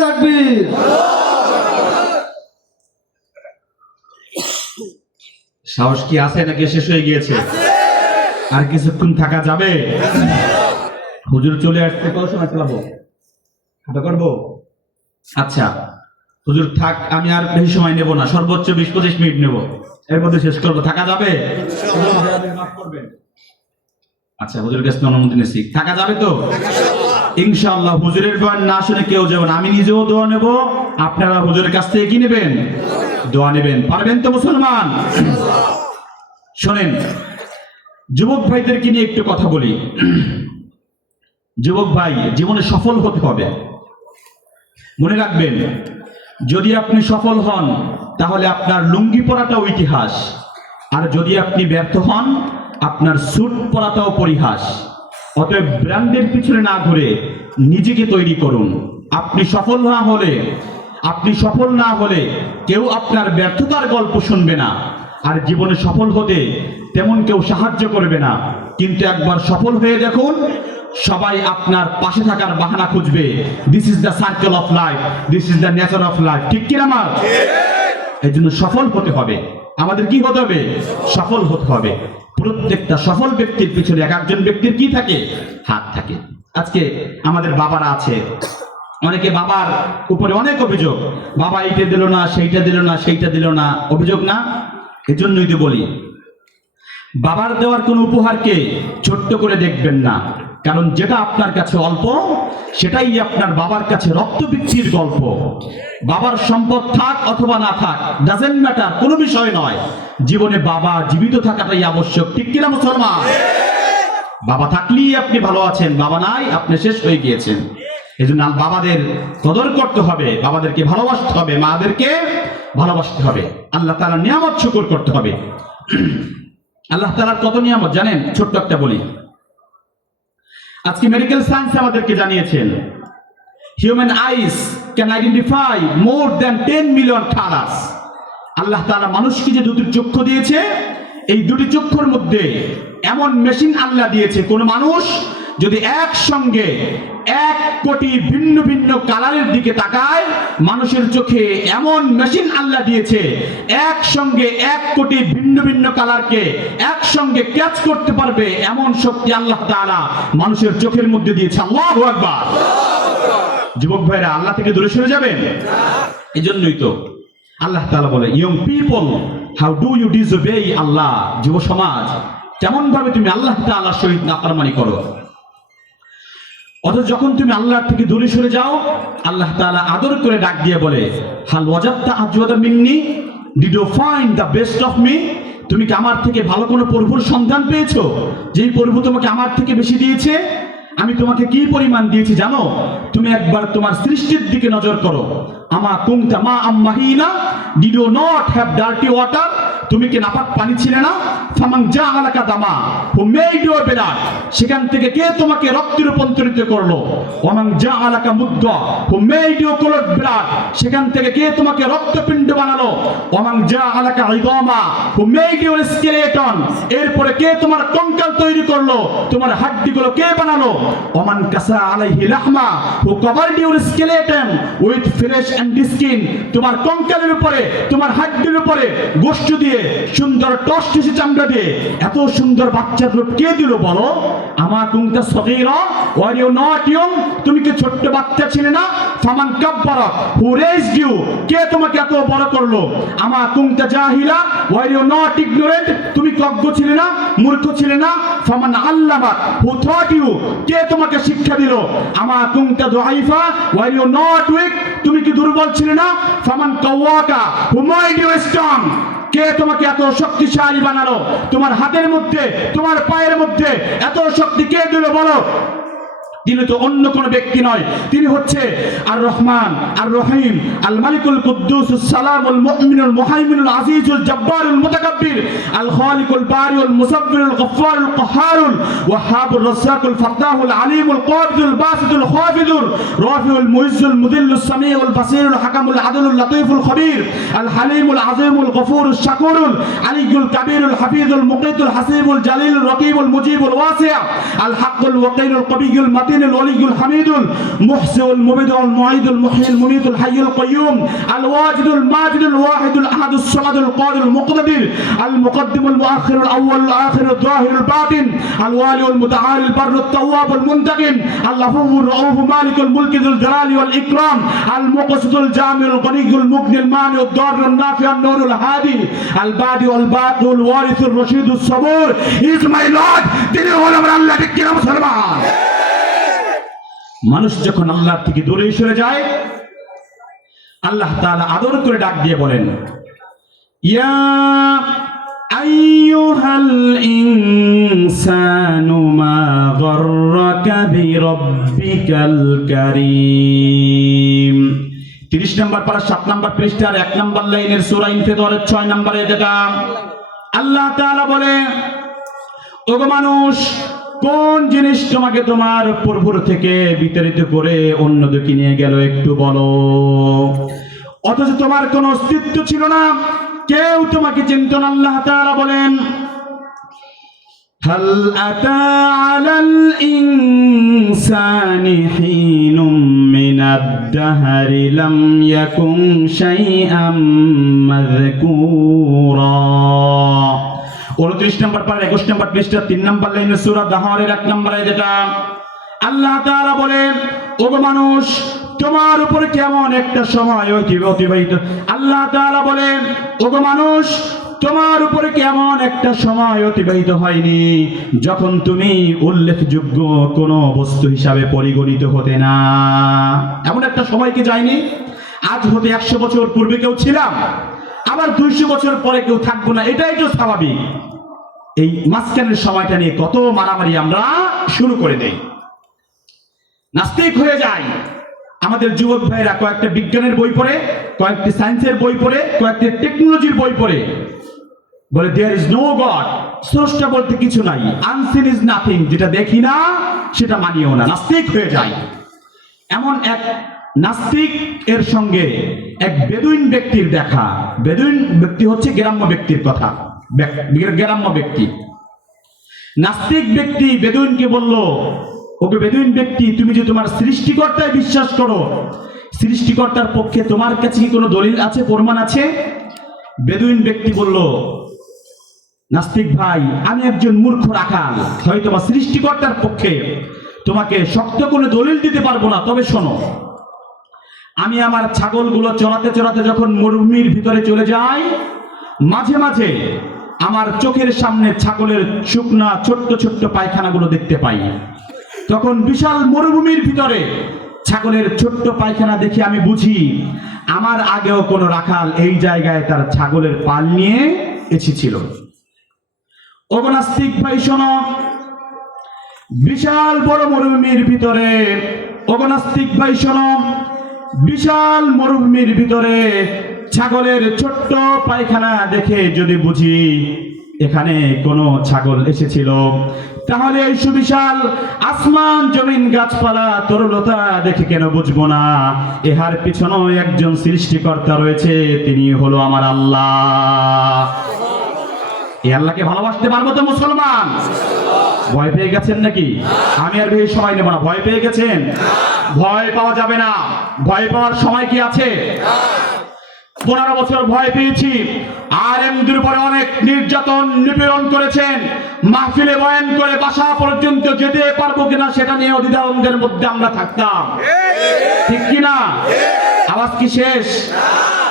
তাকবীর। সাহস কি আছে নাকি শেষ হয়ে গিয়েছে? আর কিছুক্ষণ থাকা যাবে? হুজুর চলে আসতে কত সময় চালাবো? হাঁটা করবো? আচ্ছা হুজুর থাক, আমি আর বেশি সময় নেব না, সর্বোচ্চ 20-25 মিনিট নেব, এর মধ্যে শেষ করবো। থাকা যাবে? আচ্ছা হুজুরের কাছে অনুমতি নিয়েছি, থাকা যাবে তো ইনশাআল্লাহ। হুজুরের বয়ান না শুনে কেউ যাবেন, আমি নিজেও দোয়া নেব, আপনারা হুজুরের কাছ থেকে কি নেবেন? দোয়া নেবেন। পারবেন তো মুসলমান? শোনেন, যুবক ভাইদেরকে নিয়ে একটু কথা বলি। যুবক ভাই, জীবনে সফল হতে হবে, মনে রাখবেন, যদি আপনি সফল হন তাহলে আপনার লুঙ্গি পরাটাও ইতিহাস, আর যদি আপনি ব্যর্থ হন আপনার স্যুট পরাটাও পরিহাস। অতএব ব্র্যান্ডের পিছনে না ঘুরে নিজেকে তৈরি করুন। আপনি সফল না হলে কেউ আপনার ব্যর্থতার গল্প শুনবে না, আর জীবনে সফল হতে তেমন কেউ সাহায্য করবে না। কিন্তু একবার সফল হয়ে দেখুন, সবাই আপনার পাশে থাকার বাহানা খুঁজবে। This is the circle of life, this is the nature of life, ঠিক কিনা মা? এই জন্য সফল হতে হবে, আমাদের কি হতে হবে? সফল হতে হবে। প্রত্যেকটা সফল ব্যক্তির পিছনে এক একজন ব্যক্তির কি থাকে? হাত থাকে। আজকে আমাদের বাবারা আছে, অনেকে বাবার উপরে অনেক অভিযোগ, বাবা এইটা দিল না, সেইটা দিল না, সেইটা দিল না, অভিযোগ না? এজন্যই তো বলি, বাবার দেওয়ার কোনো উপহারকে ছোট্ট করে দেখবেন না, কারণ যেটা আপনার কাছে অল্প সেটাই আপনার বাবার কাছে রক্তবীক্ষির গল্প। বাবার সম্পদ থাক অথবা না থাক, ডাজেন্ট ম্যাটার, কোনো বিষয় নয়। জীবনে বাবা জীবিত থাকাটাই আবশ্যক, ঠিক কিনা মুসলমান? বাবা থাকলেই আপনি ভালো আছেন, বাবা নাই আপনি শেষ হয়ে গিয়েছেন। এই জন্য বাবাদের কদর করতে হবে, বাবাদেরকে ভালোবাসতে হবে, মাদেরকে ভালোবাসতে হবে, আল্লাহ তাআলার নিয়ামত শুকর করতে হবে। আল্লাহ তাআলার কত নিয়ামত জানেন? ছোট্ট একটা বলি। আজকে মেডিকেল সায়েন্স আমাদেরকে জানিয়েছেন human eyes can identify more than 10 million colours. Allah তাআলা মানুষকে যে দুটি চক্ষু দিয়েছে, এই দুটি চক্ষুর মধ্যে এমন মেশিন আল্লাহ দিয়েছে, কোন মানুষ যদি একসঙ্গে 1 কোটি ভিন্ন ভিন্ন কালারের দিকে তাকায়, মানুষের চোখে এমন মেশিন আল্লাহ দিয়েছে একসঙ্গে 1 কোটি ভিন্ন ভিন্ন কালারকে একসঙ্গে ক্যাচ করতে পারবে, এমন শক্তি আল্লাহ তাআলা মানুষের চোখের মধ্যে দিয়েছে। আল্লাহু আকবার। যুবক ভাইরা, আল্লাহ থেকে দূরে সরে যাবেন? এজন্যই তো আল্লাহ তাআলা বলে, young people how do you disobey Allah. যুব সমাজ, কেমন ভাবে তুমি আল্লাহ তাআলার সহিত নাফরমানি করো। অথচ যখন তুমি আল্লাহর থেকে দূরে সরে যাও, আল্লাহ তাআলা আদর করে ডাক দিয়ে বলে, হাল ওয়াজাদতা আজওয়াদা মিন্নি, did you find the best of me? তুমি কি আমার থেকে ভালো কোনো প্রভুর সন্ধান পেয়েছো, যেই প্রভু তোমাকে আমার থেকে বেশি দিয়েছে? আমি তোমাকে কি পরিমাণ দিয়েছি জানো? তুমি একবার তোমার সৃষ্টির দিকে নজর করো। আমা কুনতা মা আম্মাহিনা, did you not have dirty water? তুমি কি নাপাক পানি ছিলে না? ফামান জাআলাকা দামা, হু মেড ইউ ব্লাড, সেখান থেকে কে তোমাকে রক্তে রূপান্তরিত করলো? ওয়ামান জাআলাকা মুদ্গা, who made you clot blood, সেখান থেকে কে তোমাকে রক্তপিণ্ড বানালো? ওয়ামান জাআলাকা ইদামা, হু মেড ইউ স্কেলেটন, এরপরে কে তোমার কঙ্কাল তৈরি করলো? তোমার হাড্ডিগুলো কে বানালো? ওয়ামান কাসা আলাইহি লাহমা, who covered your skeleton with flesh and skin, তোমার কঙ্কালের উপরে, তোমার হাড্ডির উপরে গোশত দিয়ে, সুন্দর টসটসে চামড়া দিয়ে এত সুন্দর বাচ্চার রূপ কে দিল বলো? আমা কুনতা সগীরা ওয়া ইউ নট ইয়ং, তুমি কি ছোট্ট বাচ্চা ছিলে না? ফামান কাব্বারা, হু রেজড ইউ, কে তোমাকে এত বড় করলো? আমা কুনতা জাহিলা ওয়া ইউ নট ইগনোরেন্ট, তুমি অজ্ঞ ছিলে না, মূর্খ ছিলে না? ফামান আল্লামা, হু থট ইউ, কে তোমাকে শিক্ষা দিল? আমা কুনতা দুআইফা ওয়া ইউ নট উইক, তুমি কি দুর্বল ছিলে না? ফামান কাওয়াকা, হু মেড ইউ স্ট্রং, কে তোমাকে এত শক্তিশালী বানালো? তোমার হাতের মধ্যে, তোমার পায়ের মধ্যে এত শক্তি কে দিল বলো? তিনি তো অন্য কোন ব্যক্তি নয়, তিনি হচ্ছে আর রহমান, আর রহিম, আল মালিকুল কুদ্দুস, সালামুল মুমিনুল মুহাইমিনুল আজিজুল জব্বারুল মুতাকাব্বির, আল খালিকুল বারিউল মুসাব্বিরুল গফফারুল কাহ্হারুল ওয়াহাবুর রাজ্জাকুল ফাত্তাহুল আলিমুল কাবিদুল বাসিতুল খাফিদুর রাফিউল মুইজ্জুল মুদিল্লুস সামিউল বাসিরুল হাকামুল আদলুল লতীফুল খবীর, আল হালিমুল আযীমুল গফুরুশ শাকুরুল আলিয়ুল কাবীরুল হাফিজুল মুকিতুল হাসিবুল জালিলুল রকিবুল মুজিবুল ওয়াসি', আল হাক্কুল ওয়াকিলুল কবিয়ুল মাতিন الولي الحميد المحسن المبدع المعيد المحيي المميت الحي القيوم الواجد الماجد الواحد الاحد الصمد القادر المقتدر المقدم المؤخر الاول الاخر الظاهر الباطن الوالي المتعالي البر التواب المنتقم الغفور الرؤوف مالك الملك ذو الجلال والاكرام المقسط الجامع الغني المغني المانع الضار النافع النور الهادي البادي والباقي الوارث الرشيد الصبور is my lord। তিনি হলেন আমার আল্লাহ। ঠিক কিনা মুসলমান? মানুষ যখন আল্লাহ থেকে দূরে সরে যায়, আল্লাহ তাআলা আদর করে ডাক দিয়ে বলেন, ইয়া আইয়ুহাল ইনসানু মা গররাকা বিরাব্বিকাল কারীম। 30 নম্বর পারা 7 নম্বর পৃষ্ঠার 1 নম্বর লাইনের সূরা ইনফিতারের 6 নম্বরে যেটা আল্লাহ তাআলা বলে, ওগো মানুষ, কোন জিনিস তোমাকে তোমার প্রভুর থেকে বিতাড়িত করে অন্যদিকে নিয়ে গেল একটু বলো? অথচ তোমার কোনো অস্তিত্ব ছিল না, কেউ তোমাকে চিনত না। আল্লাহ তাআলা বলেন, হাল আতা আলাল ইনসানি হিনুম মিনাদ দাহরি লাম ইয়াকুন শাইআম মাযকুরা। 29 নম্বর পারা 21 নম্বর পৃষ্ঠা 3 নম্বর লাইনের সূরা দাহরের 1 নম্বরে যেটা আল্লাহ তাআলা বলেন, ওগো মানুষ, তোমার উপরে কেমন একটা সময় অতিবাহিত। আল্লাহ তাআলা বলেন, ওগো মানুষ, তোমার উপরে কি এমন একটা সময় অতিবাহিত হয়নি যখন তুমি উল্লেখযোগ্য কোনো বস্তু হিসাবে পরিগণিত হতে না? এমন একটা সময় কি যায়নি? আজ হতে 100 বছর পূর্বে কেউ ছিলাম, আবার 200 বছর পরে কেউ থাকবো না, এটাই তো স্বাভাবিক। এই মাঝখানের সময়টা নিয়ে কত মারামারি আমরা শুরু করে দেই, নাস্তিক হয়ে যায়। আমাদের যুবক ভাইরা কয়েকটা বিজ্ঞানের বই পড়ে, কয়েকটি সায়েন্সের বই পড়ে, কয়েকটি টেকনোলজির বই পড়ে বলে দেয়ার ইজ নো গড, স্রষ্টা বলতে কিছু নাই, আনসিন ইজ নাথিং, যেটা দেখি না সেটা মানিও না, নাস্তিক হয়ে যায়। এমন এক নাস্তিক এর সঙ্গে এক বেদুইন ব্যক্তির দেখা। বেদুইন ব্যক্তি হচ্ছে গ্রাম্য ব্যক্তির কথা, গ্রাম্য ব্যক্তি। নাস্তিক ব্যক্তি বেদুইনকে বলল, ওকে বেদুইন ব্যক্তি, তুমি যে তোমার সৃষ্টিকর্তায় বিশ্বাস করো, সৃষ্টিকর্তার পক্ষে তোমার কাছে কি কোনো দলিল আছে, প্রমাণ আছে? বেদুইন ব্যক্তি বলল, নাস্তিক ভাই, আমি একজন মূর্খ রাখাল, হয়তো বা সৃষ্টিকর্তার পক্ষে তোমাকে শক্ত কোনো দলিল দিতে পারবো না, তবে শোনো, আমি আমার ছাগলগুলো চড়াতে চড়াতে যখন মরুভূমির ভিতরে চলে যাই, মাঝে মাঝে আমার চোখের সামনে ছাগলের শুকনা ছোট্ট ছোট্ট পায়খানাগুলো দেখতে পাই। তখন বিশাল মরুভূমির ভিতরে ছাগলের ছোট্ট পায়খানা দেখে আমি বুঝি আমার আগেও কোনো রাখাল এই জায়গায় তার ছাগলের পাল নিয়ে এসেছিল। ওগো নাস্তিক ভাই শোনো, বিশাল বড় মরুভূমির ভিতরে, ওগো নাস্তিক ভাই শোনো, বিশাল মরুভূমির ভিতরে ছাগলের ছোট্ট পায়খানা দেখে যদি বুঝি এখানে কোনো ছাগল এসেছিল, তাহলে এই সুবিশাল আসমান জমিন গাছপালা তরুলতা দেখে কেন বুঝবো না এহার পিছনেও একজন সৃষ্টিকর্তা রয়েছে, তিনি হলো আমার আল্লাহ। এই আল্লাহকে ভালোবাসতে পারবো তো মুসলমান? ভয় পেয়ে গেছেন নাকি? আমি আর বেশি সময় নেব না। ভয় পেয়ে গেছেন? ভয় পাওয়া যাবে না। ভয় পাওয়ার সময় কি আছে? 15 বছর ভয় পেয়েছি। আলেমদের উপরে অনেক নির্যাতন নিপীড়ন করেছেন, মাহফিলে বয়ান করে বাসা পর্যন্ত যেতে পারবো কিনা সেটা নিয়ে দ্বিধাদ্বন্দ্বের মধ্যে আমরা থাকতাম, ঠিক কিনা? আওয়াজ কি শেষ?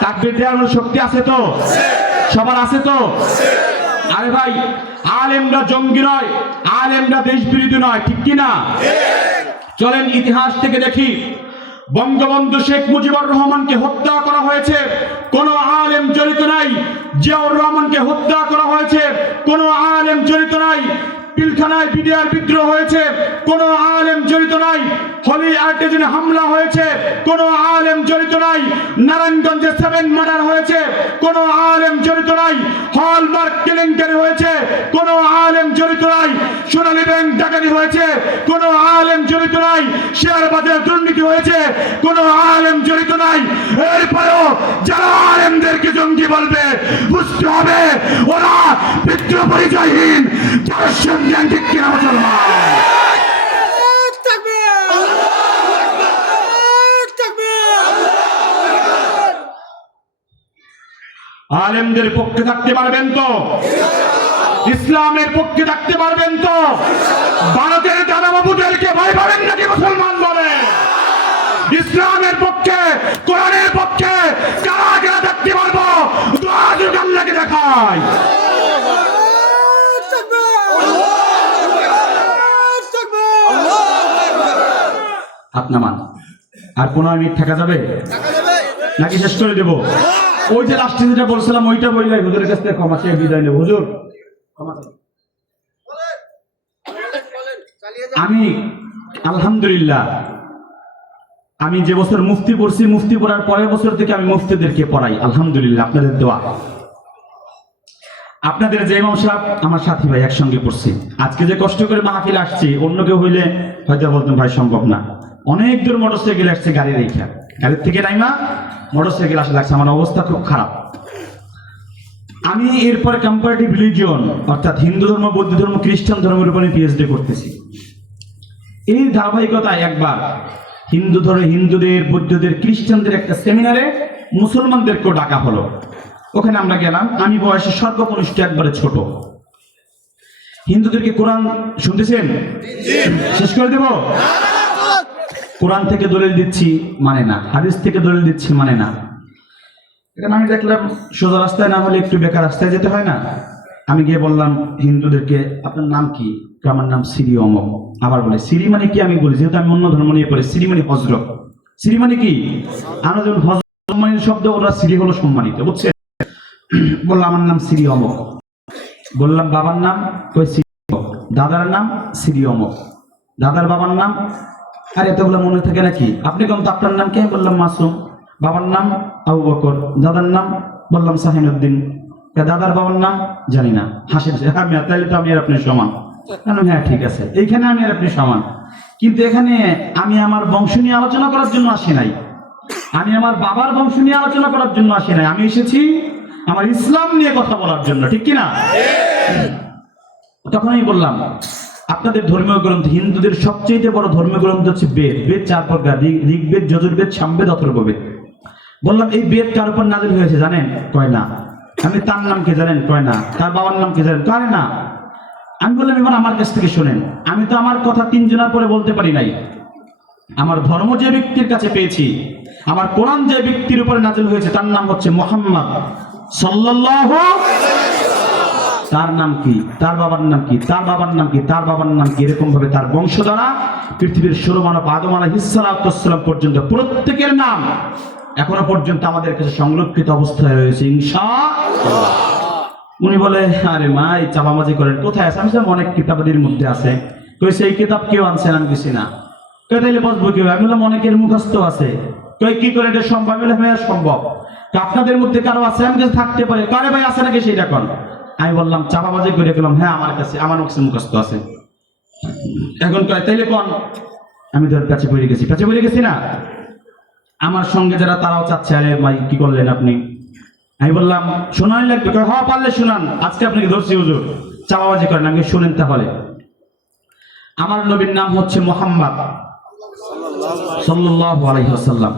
তাকবীর দেওয়ার শক্তি আছে তো? সবার আছে তো? আরে ভাই, আলেমরা জঙ্গি নয়, আলেমরা দেশ বিরোধী নয়, ঠিক কিনা? চলেন ইতিহাস থেকে দেখি, বঙ্গবন্ধু শেখ মুজিবুর রহমানকে হত্যা করা হয়েছে, কোন আলেম জড়িত নাই। জিয়াউর রহমানকে হত্যা করা হয়েছে, কোন আলেম জড়িত নাই। পিলখানায় বিডিআর বিদ্রোহ হয়েছে, কোন আলেম জড়িত নাই। হলি আর্টিজানে হামলা হয়েছে, কোন আলেম জড়িত নাই। নারায়ণগঞ্জে 7 মার্ডার হয়েছে, কোন আলেম জড়িত নাই। হলমার্ক কেলেঙ্কারি হয়েছে, কোন আলেম জড়িত নাই। সোনালী ব্যাংক ডাকাতি হয়েছে, কোন আলেম জড়িত নাই। শেয়ার বাজার দুর্নীতি হয়েছে, কোন আলেম জড়িত নাই। এরপরেও যারা আলেমদেরকে জঙ্গি বলবে, বুঝতে হবে ওরা বিদ্রোহ পরিচয়হীন, যারা সন্ধান ঠিক কিনা মুসলমান। আলেমদের পক্ষে থাকতে পারবেন তো? ইসলামের পক্ষে থাকতে পারবেন তো? ভারতের দাদা বাবুদেরকে ভয় পাবেন নাকি মুসলমান বলে? ইসলামের পক্ষে, কোরআনের পক্ষে কারা কারা থাকতে পারবো? দোয়া যুগ আল্লাহকে দেখায়। হাত নামান। আর 15 মিনিট থাকা যাবে নাকি শেষ করে দেব? ওই যে লাস্টে যেটা বলছিলাম ওইটা বললে হুজুরের কাছ থেকে ক্ষমা চেয়ে বিদায় নেব। হুজুর আমি আলহামদুলিল্লাহ, আমি যে বছর মুফতি পড়ছি, মুফতি পড়ার পরের বছর থেকে আমি মুফতিদেরকে পড়াই আলহামদুলিল্লাহ, আপনাদের দোয়া। আপনাদের যে ইমাম সাহেব আমার সাথী ভাই, একসঙ্গে পড়ছি। আজকে যে কষ্ট করে মাহফিল আসছি, অন্য কেউ হইলে হয়তো বলতাম ভাই সম্ভব না। অনেক দূর মোটরসাইকেল আসছে, গাড়ি রেখা, গাড়ির থেকে নাইমা মোটরসাইকেল আসা লাগছে। আমার অবস্থা খুব খারাপ। আমি এরপরে কম্পারেটিভ রিলিজিয়ন অর্থাৎ হিন্দু ধর্ম, বৌদ্ধ ধর্ম, খ্রিস্টান ধর্মের উপরে পিএইচডি করতেছি। এই ধারাবাহিকতায় একবার হিন্দুদের, বৌদ্ধদের, খ্রিস্টানদের একটা সেমিনারে মুসলমানদেরকেও ডাকা হলো। ওখানে আমরা গেলাম। আমি বয়সে সর্বকনিষ্ঠ, একবারে ছোট। হিন্দুদেরকে কোরআন শুনতেছেন? শেষ করে দেব? কোরআন থেকে দলিল দিচ্ছি মানে না, হাদিস থেকে দলিল দিচ্ছি মানে না। এখানে আমি দেখলাম সোজা রাস্তায় না হলে একটু বেকার রাস্তায় যেতে হয় না। আমি গিয়ে বললাম হিন্দুদেরকে, আপনার নাম কি? আমার নাম সিরি অমক। আবার বলে সিরি মানে কি? আমি বলি যেহেতু আমি অন্য ধর্ম নিয়ে পড়ি, সিরি মানে হজরত। সিরি মানে কি? আমরা যখন হজরত সম্মানিত শব্দ, ওরা সিরি হলো সম্মানিত, বুঝছে? বললাম আমার নাম সিরি অমক। বললাম বাবার নাম? কই সিরি অমক। দাদার নাম সিরি অমক। দাদার বাবার নাম? আর এতগুলো মনে থাকে নাকি? আপনি কোন তো আপনার নাম কে? বললাম মাসুম। বাবার নাম আবু বকর। দাদার নাম? বললাম শাহিনুদ্দিন। দাদার বাবার নাম? জানি না। হাসেন। হ্যাঁ, তাহলে তো আমি আর আপনি সমান। হ্যাঁ ঠিক আছে, এইখানে আমি আর আপনি সমান, কিন্তু এখানে আমি আমার বংশ নিয়ে আলোচনা করার জন্য আসি নাই। আমি আমার বাবার বংশ নিয়ে আলোচনা করার জন্য আসি নাই। আমি এসেছি আমার ইসলাম নিয়ে কথা বলার জন্য, ঠিক কিনা? তখন আমি বললাম আপনাদের ধর্মীয় গ্রন্থ, হিন্দুদের সবচেয়ে বড় ধর্মীয় গ্রন্থ হচ্ছে বেদ। বেদ 4 প্রকার, ঋগ্বেদ, যজুর্বেদ, সামবেদ, অথর্ববেদ। বললাম এই বেদ কার উপর নাযিল হয়েছে জানেন? কয় না। আমি তার নাম কে জানেন? কয় না। তার বাবার নাম কে জানেন? কয় না। আমি বললাম এবার আমার কাছ থেকে শোনেন। আমি তো আমার কথা 3 জনের পরে বলতে পারি নাই। আমার ধর্ম যে ব্যক্তির কাছে পেয়েছি, আমার কোরআন যে ব্যক্তির উপরে নাযিল হয়েছে, তার নাম হচ্ছে মুহাম্মদ সাল্লাল্লাহু। তার নাম কি? তার বাবার নাম কি? তার বাবার নাম কি? তার বাবার নাম কি? এরকম ভাবে তার বংশ দ্বারা পৃথিবীর ষোলমানব আদম আলাইহিস সালাম পর্যন্ত প্রত্যেকের নাম এখনো পর্যন্ত আমাদের কাছে সংরক্ষিত অবস্থায় রয়েছে ইনশাআল্লাহ। উনি বলে আরে মা এই চাপাবাজি করেন, কোথায় আছে? আমি অনেক কিতাবের মধ্যে আছে। কইছে এই কিতাব কেউ আনছেন? আমি কিছু না। কই তাইলে বসবো কেউ? আমি বললাম অনেকের মুখস্থ আছে। কই কি করে এটা সম্ভব? বলে ভাই সম্ভব। আপনাদের মধ্যে কারো আছে? আমি কাছে থাকতে পারে। কারে ভাই আছে নাকি সেইটা কোন? আমি বললাম চাপাবাজি করে গেলাম, হ্যাঁ আমার কাছে, আমার কাছে মুখস্থ আছে। এখন কয় তাইলে কোন? আমি তোর কাছে পড়ে গেছি। কাছে পড়ে গেছি না? আমার সঙ্গে যারা তারাও চাচ্ছে আরে ভাই কি করলেন আপনি? আমি বললাম শোনাই লাগবে। হ্যাঁ পারলে শোনান, আজকে আপনাকে ধরছি হুজুর, চাপাবাজি করেন। আমি শুনেন তাহলে। আমার নবীর নাম হচ্ছে মুহাম্মদ সাল্লাল্লাহু আলাইহি ওয়াসাল্লাম।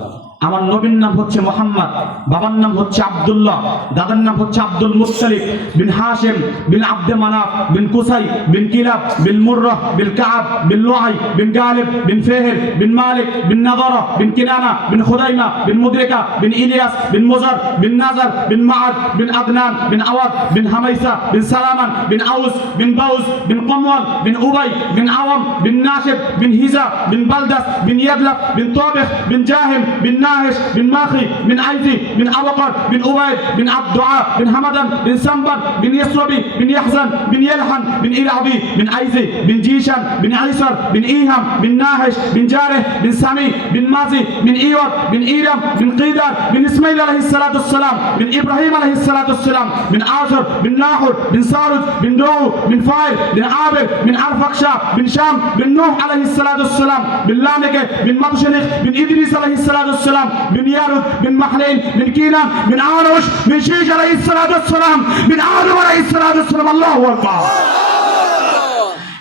আমার নবীর নাম হচ্ছে মুহাম্মদ, বাবার নাম হচ্ছে আব্দুল্লাহ, দাদার নাম হচ্ছে আব্দুল মুত্তালিব বিন হাশিম বিন আব্দে মানাফ বিন কুসাই বিন কিলাব বিন মুররাহ বিন কাআব বিন লুআই বিন গালিব বিন ফিহর বিন মালিক বিন নাদারা বিন কিনানা বিন খুদাইমা বিন মুদরিকা বিন ইলিয়াস বিন মুজার বিন নাজার বিন মাআদ বিন আদনান বিন আওয়াদ বিন হামাইসা বিন সালামান বিন আউস বিন বাউস বিন কমওয়াল বিন উবাই বিন আওয়াম বিন নাশিব বিন হিজা বিন বালদাস বিন ইয়াদলাব বিন তাবিখ বিন জাহিম বিন নাহিশ বিন মাখি বিন আইজি বিন আবকর বিন উবাইদ বিন আবদুআ বিন হামাদান বিন সামবান বিন ইয়াসরাবি বিন ইয়াহজান বিন ইয়ালহান বিন ইরাবি বিন আইজি বিন জিশান বিন আইসার বিন ইহাম বিন নাহিশ বিন জারিহ বিন সামি বিন মাজি বিন ইওয়াদ বিন ইরাম বিন কিদার বিন ইসমাইল আলাইহিস সালাতু ওয়াসসালাম বিন ইব্রাহিম আলাইহিস সালাতু ওয়াসসালাম বিন আযর বিন নাহুর বিন সারুজ বিন নূহ বিন ফাইল বিন আবির বিন আরফাকশা বিন শাম বিন নূহ আলাইহিস সালাতু ওয়াসসালাম বিন লামেক বিন মাবশালিক বিন ইদ্রিস আলাইহিস সালাতু ওয়াসসালাম বিন ইয়ারুদ বিন মাহলাইন বিন কিনান বিন আরুশ বিন শীশ আলাইহিস সালাতু ওয়াসসালাম বিন আদম আলাইহিস সালাতু ওয়াসসালাম। আল্লাহু আকবার।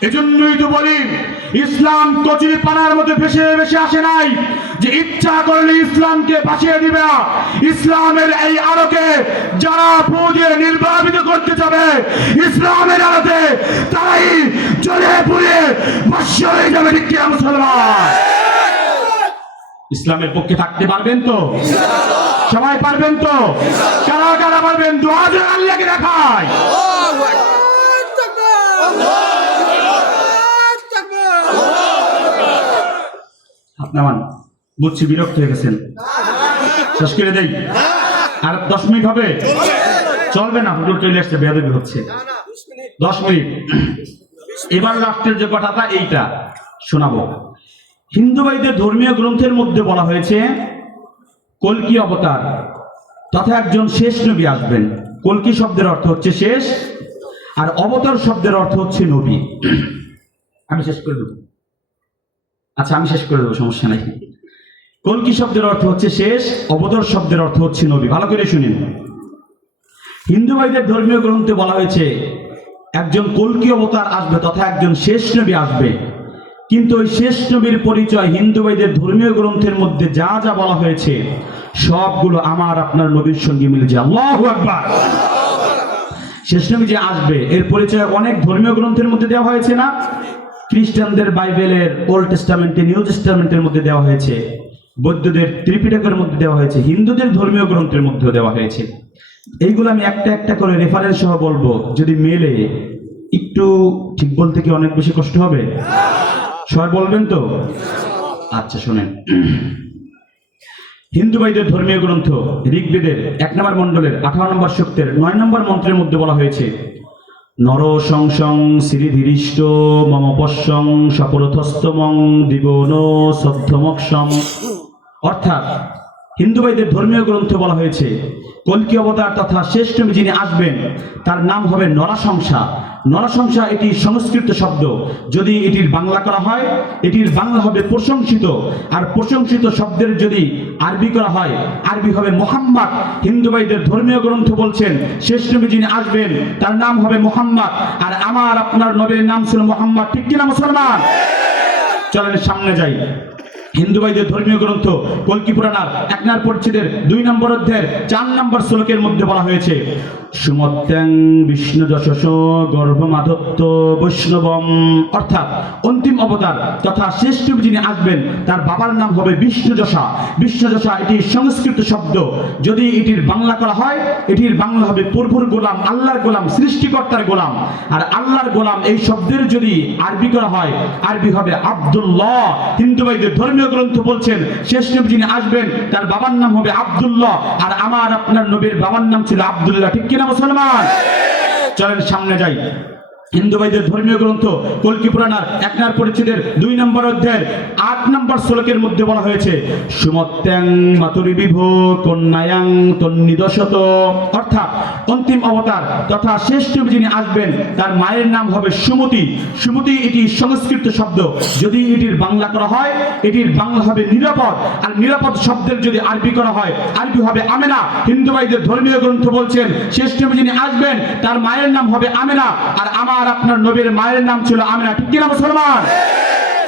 এজন্যই তো বলি ইসলাম কচুরি পানার মধ্যে ভেসে ভেসে আসে নাই যে ইচ্ছা করলে ইসলামকে ভাসিয়ে দিবে। ইসলামের এই আলোকে যারা পুজে নির্বাপিত করতে যাবে, ইসলামের আলোতে তারাই জ্বলে পুড়ে ভস্য হয়ে যাবে। ঠিক কি মুসলমান? ইসলামের পক্ষে থাকতে পারবেন তো? সবাই পারবেন তো? কারা কারা পারবেন? দুআ করে আল্লাহকে দেখায়। আপনার বুঝছি বিরক্ত হয়ে গেছেন, শেষ করে দেই। আর 10 মিনিট হবে? চলবে না, হুজুর চলে আসছে, বেয়াদবি হচ্ছে। 10 মিনিট। এবার লাস্টের যে কথাটা এইটা শোনাবো। হিন্দু ভাইদের ধর্মীয় গ্রন্থের মধ্যে বলা হয়েছে কল্কি অবতার তথা একজন শেষ নবী আসবেন। কল্কি শব্দের অর্থ হচ্ছে শেষ, আর অবতার শব্দের অর্থ হচ্ছে নবী। আমি শেষ করে দেবো। আচ্ছা আমি শেষ করে দেবো, সমস্যা নাই। কল্কি শব্দের অর্থ হচ্ছে শেষ, অবতার শব্দের অর্থ হচ্ছে নবী। ভালো করে শুনেন। হিন্দু ভাইদের ধর্মীয় গ্রন্থে বলা হয়েছে একজন কল্কি অবতার আসবে তথা একজন শেষ নবী আসবে, কিন্তু ওই শেষ নবীর পরিচয় হিন্দু ভাইদের ধর্মীয় গ্রন্থের মধ্যে যা যা বলা হয়েছে সবগুলো আমার আপনার নবীর সঙ্গে মিলে যায়। আল্লাহু আকবার। শেষ নবী যে আসবে এর পরিচয় অনেক ধর্মীয় গ্রন্থের মধ্যে দেওয়া হয়েছে না? খ্রিস্টানদের বাইবেলের ওল্ড টেস্টামেন্টে, নিউ টেস্টামেন্টের মধ্যে দেওয়া হয়েছে। বৌদ্ধদের ত্রিপিটকের মধ্যে দেওয়া হয়েছে, হিন্দুদের ধর্মীয় গ্রন্থের মধ্যেও দেওয়া হয়েছে। এইগুলো আমি একটা একটা করে রেফারেন্স সহ বলবো, যদি মেলে একটু ঠিক বলতে কি অনেক বেশি কষ্ট হবে? সবাই বলবেন তো? আচ্ছা শোনেন, হিন্দু ভাইদের ধর্মীয় গ্রন্থ ঋগ্বেদের 1 নম্বর মণ্ডলের 18 নম্বর সূক্তের 9 নম্বর মন্ত্রের মধ্যে বলা হয়েছে, নর সংসং শ্রীধীরিষ্ট মম পশ্যং সপরথস্তমং দিবন সদ্ধমক্ষম। অর্থাৎ হিন্দু ভাইদের ধর্মীয় গ্রন্থ বলা হয়েছে কল্কি অবতার তথা শ্রেষ্ঠ যিনি আসবেন তার নাম হবে নরাশংসা। নরাশংসা এটি সংস্কৃত শব্দ, যদি এটির বাংলা করা হয় এটির বাংলা হবে প্রশংসিত, আর প্রশংসিত শব্দের যদি আরবি করা হয় আরবি হবে মুহাম্মদ। হিন্দু ভাইদের ধর্মীয় গ্রন্থ বলছেন শ্রেষ্ঠ যিনি আসবেন তার নাম হবে মুহাম্মদ, আর আমার আপনার নবীর নাম ছিল মুহাম্মদ। ঠিক কিনা মুসলমান? চলেন সামনে যাই। হিন্দু ভাইদের ধর্মীয় গ্রন্থ কল্কি পুরাণার 1 নম্বর পরিচ্ছেদের 2 নম্বর অধ্যায়ের 4 নম্বর শ্লোকের মধ্যে বলা হয়েছে, সুমত্যাং বিষ্ণু যশস গর্ভমাধত্ত বৈষ্ণবম। অর্থাৎ অন্তিম অবতার তথা শ্রেষ্ঠ যিনি আসবেন তার বাবার নাম হবে বিষ্ণুযশা। বিষ্ণুযশা এটি সংস্কৃত শব্দ, যদি এটির বাংলা করা হয় এটির বাংলা হবে প্রভুর গোলাম, আল্লাহর গোলাম, সৃষ্টিকর্তার গোলাম। আর আল্লাহর গোলাম এই শব্দের যদি আরবি করা হয় আরবি হবে আব্দুল্লাহ। হিন্দু ভাইদের ধর্মীয় গ্রন্থ বলছেন শ্রেষ্ঠ যিনি আসবেন তার বাবার নাম হবে আব্দুল্লাহ, আর আমার আপনার নবীর বাবার নাম ছিল আব্দুল্লাহ। ঠিক কিনা মুসলমান? চলেন সামনে যাই। হিন্দু ভাইদের ধর্মীয় গ্রন্থ কল্কি পুরাণার 1 নম্বর পরিচ্ছেদের 2 নম্বর অধ্যায়ের 8 নম্বর শ্লোকের মধ্যে বলা হয়েছে, সুমত্যাং মাতুরি বিভ কন্যায়াং তন্নিদশত। অর্থাৎ অন্তিম অবতার তথা শ্রেষ্ঠ যিনি আসবেন তার মায়ের নাম হবে সুমতি। সুমতি এটি সংস্কৃত শব্দ, যদি এটির বাংলা করা হয় এটির বাংলা হবে নিরাপদ, আর নিরাপদ শব্দের যদি আরবি করা হয় আরবি হবে আমেনা। হিন্দু ভাইদের ধর্মীয় গ্রন্থ বলছেন শ্রেষ্ঠ যিনি আসবেন তার মায়ের নাম হবে আমেনা, আর আমার আপনার নবীর মায়ের নাম ছিল আমেনা। ঠিক কিনা মুসলমান?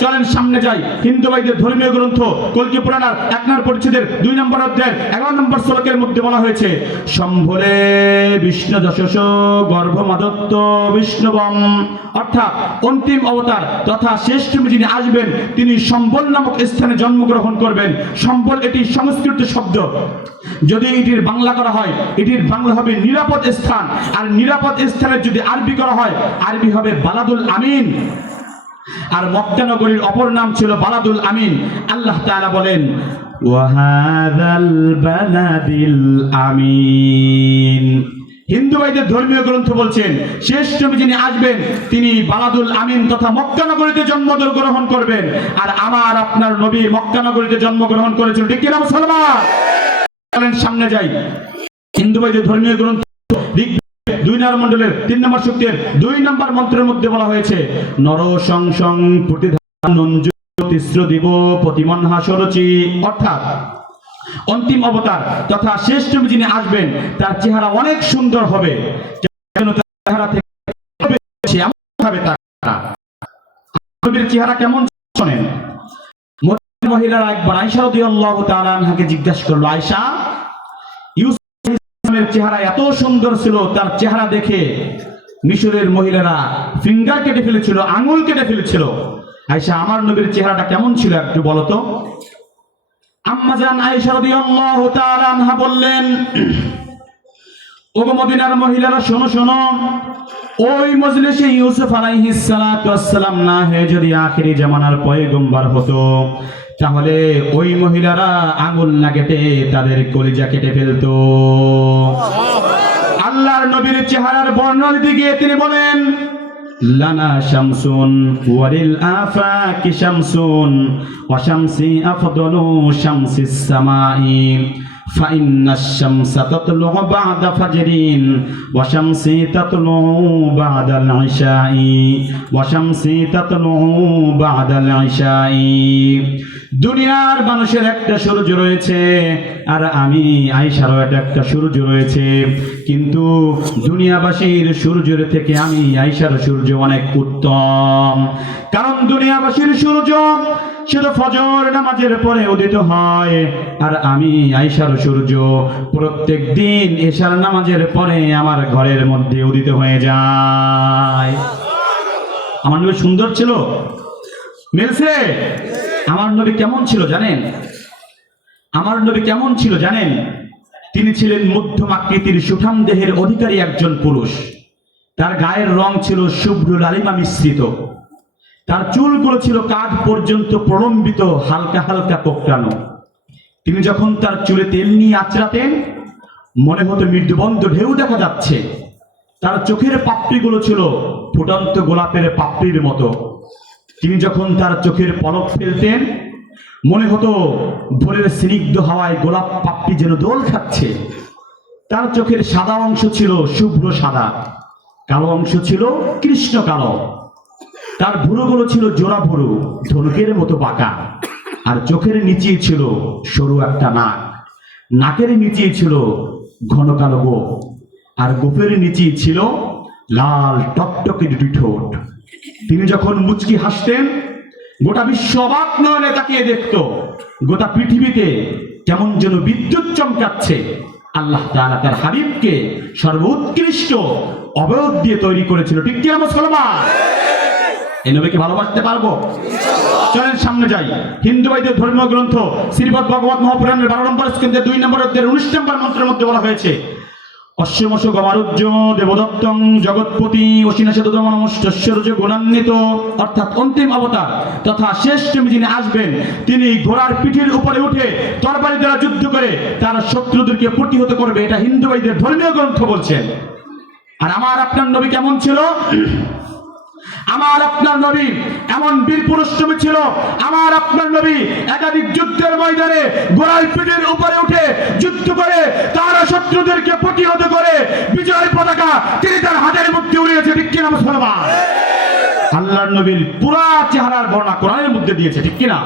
চলেন সামনে যাই। হিন্দু ভাইদের ধর্মীয় গ্রন্থ কল্কি পুরাণার 1 নম্বর পরিচ্ছেদের 2 নম্বর অধ্যায়ের 11 নম্বর শ্লোকের মধ্যে বলা হয়েছে, সম্ভরে বিষ্ণু যশস গর্ভমাদত্ত বিষ্ণুবম। অর্থাৎ অন্তিম অবতার তথা শ্রেষ্ঠ যিনি আসবেন তিনি সম্বল নামক স্থানে জন্মগ্রহণ করবেন। সম্বল এটি সংস্কৃত শব্দ, যদি এটির বাংলা করা হয় এটির বাংলা হবে নিরাপদ স্থান, আর নিরাপদ স্থানের যদি আরবি করা হয় আরবি হবে বালাদুল আমিন। আর মক্কা নগরীর অপর নাম ছিল বালাদুল আমিন। আল্লাহ তাআলা বলেন, ওয়াহাদাল বালাদিল আমিন। হিন্দু ভাইদের ধর্মীয় গ্রন্থ বলছেন শ্রেষ্ঠ যিনি আসবেন তিনি বালাদুল আমিন তথা মক্কা নগরীতে জন্মগ্রহণ করবেন, আর আমার আপনার নবী মক্কা নগরীতে জন্মগ্রহণ করেছেন। ঠিক কিনা মুসলমান? চলেন সামনে যাই। হিন্দু ভাইদের ধর্মীয় গ্রন্থ 2 নম্বর মণ্ডলের 3 নম্বর সূক্তের 2 নম্বর মন্ত্রের মধ্যে বলা হয়েছে, নর সংসং প্রতিধানঞ্জু তিস্র দিব প্রতিমন্হা সরচি। অর্থাৎ অন্তিম অবতার তথা শ্রেষ্ঠ যিনি আসবেন তার চেহারা অনেক সুন্দর হবে, চেহারা থেকে নবীর চেহারা কেমন শোনেন। মহিলারা একবার আয়েশা রাদিয়াল্লাহু তাআলা আনহাকে জিজ্ঞাসা করলো, আয়েশা ইউসুফের চেহারা এত সুন্দর ছিল, তার চেহারা দেখে মিশরের মহিলারা ফিঙ্গার কেটে ফেলেছিল, আঙুল কেটে ফেলেছিল। আয়েশা আমার নবীর চেহারাটা কেমন ছিল একটু বলো তো। আম্মা জান আয়েশা রাদিয়াল্লাহু তাআলা আনহা বললেন, ওগো মদিনার মহিলারা শোনো শোনো, ওই মজলিসে ইউসুফ আলাইহিস সালাতু ওয়াস সালাম না হয়ে যদি আখিরি জামানার পয়গম্বর হতো তাহলে ওই মহিলারা আঙুল না কেটে তাদের কলিজা কেটে ফেলতো। আল্লাহর নবীর চেহারার বর্ণনা দিতে গিয়ে তিনি বলেন, লানা শামসুন ওয়ালিল আফাকি শামসুন ওয়া শামসি আফদালু শামসিস সামাই ফাইন্নাশ শামসা তাতলু বা'দা ফাজরিন ওয়া শামসি তাতলু বা'দাল ইশাই ওয়া শামসি তাতলু বা'দাল ইশাই। দুনিয়ার মানুষের একটা সূর্য রয়েছে আর আমি আয়েশারও একটা সূর্য রয়েছে, কিন্তু দুনিয়াবাসীর সূর্যের থেকে আমি আয়েশার সূর্য অনেক উত্তম। কারণ দুনিয়াবাসীর সূর্য শুধু ফজর নামাজের পরে উদিত হয়, আর আমি আয়েশার সূর্য প্রত্যেক দিন এশার নামাজের পরে আমার ঘরের মধ্যে উদিত হয়ে যায়। আমার নবী সুন্দর ছিল, মিলছে? আমার নবী কেমন ছিল জানেন? আমার নবী কেমন ছিল জানেন? তিনি ছিলেন মধ্যম আকৃতির সুঠাম দেহের অধিকারী একজন পুরুষ। তার গায়ের রং ছিল শুভ্র লালিমা মিশ্রিত। তার চুলগুলো ছিল কাঁধ পর্যন্ত প্রলম্বিত, হালকা হালকা কোঁকড়ানো। তিনি যখন তার চুলে তেল নিয়ে আঁচড়াতেন, মনে হতো মৃদুবন্ধ ঢেউ দেখা যাচ্ছে। তার চোখের পাপড়িগুলো ছিল ফুটন্ত গোলাপের পাপড়ির মতো। তিনি যখন তার চোখের পলক ফেলতেন, মনে হতো ভোরের স্নিগ্ধ হাওয়ায় গোলাপ পাপড়ি যেন দোল খাচ্ছে। তার চোখের সাদা অংশ ছিল শুভ্র সাদা, কালো অংশ ছিল কৃষ্ণ কালো। তার ভুরুগুলো ছিল জোড়া ভুরু, ধনুকের মতো বাঁকা। আর চোখের নিচে ছিল সরু একটা নাক, নাকের নিচে ছিল ঘন কালো গোঁফ, আর গোঁফের নিচে ছিল লাল টকটকে দুটি ঠোঁট। তিনি যখন মুচকি হাসতেন, গোটা বিশ্ব অবাক নয়নে তাকিয়ে দেখত। গোটা পৃথিবীতে কেমন যেন বিদ্যুৎ চমকাচ্ছে। আল্লাহ তাআলা তার হাবিবকে সর্বোৎকৃষ্ট অবয়ব দিয়ে তৈরি করেছিল। ঠিক কি না মুসলমান? এই নবীকে ভালোবাসতে পারবো? চলেন সামনে যাই। হিন্দু ভাইদের ধর্মীয় গ্রন্থ শ্রীমদ্ ভগবত মহাপুরাণের 12 নম্বর স্কন্ধে 2 নম্বর অধ্যায়ের 19 নম্বর মন্ত্রের মধ্যে বলা হয়েছে, অশ্বমশ গমারুজ্য দেবদত্তং জগৎপতি অশিনাশদমনমষ্টস্যর্য গুণান্বিত, অর্থাৎ অন্তিম অবতার তথা শেষ নবী যিনি আসবেন, তিনি ঘোড়ার পিঠের উপরে উঠে তরবারি দ্বারা যুদ্ধ করে তার শত্রুদেরকে প্রতিহত করবে। এটা হিন্দু ভাইদের ধর্মীয় গ্রন্থ বলছেন। আর আমার আপনার নবী কেমন ছিল? আমার আপনার নবী এমন বীর পুরুষ নবী ছিল। আমার আপনার নবী একাধিক যুদ্ধের ময়দানে ঘোড়ার পিঠের উপরে উঠে যুদ্ধ করে তারা শত্রুদেরকে প্রতিহত করে বিজয় পতাকা তিনি তার হাতের মধ্যে উড়িয়েছে। ঠিক কিনা মুসলমান? আল্লাহর নবীর পুরা চেহারার বর্ণনা কোরআনের মধ্যে দিয়েছে। ঠিক কিনা?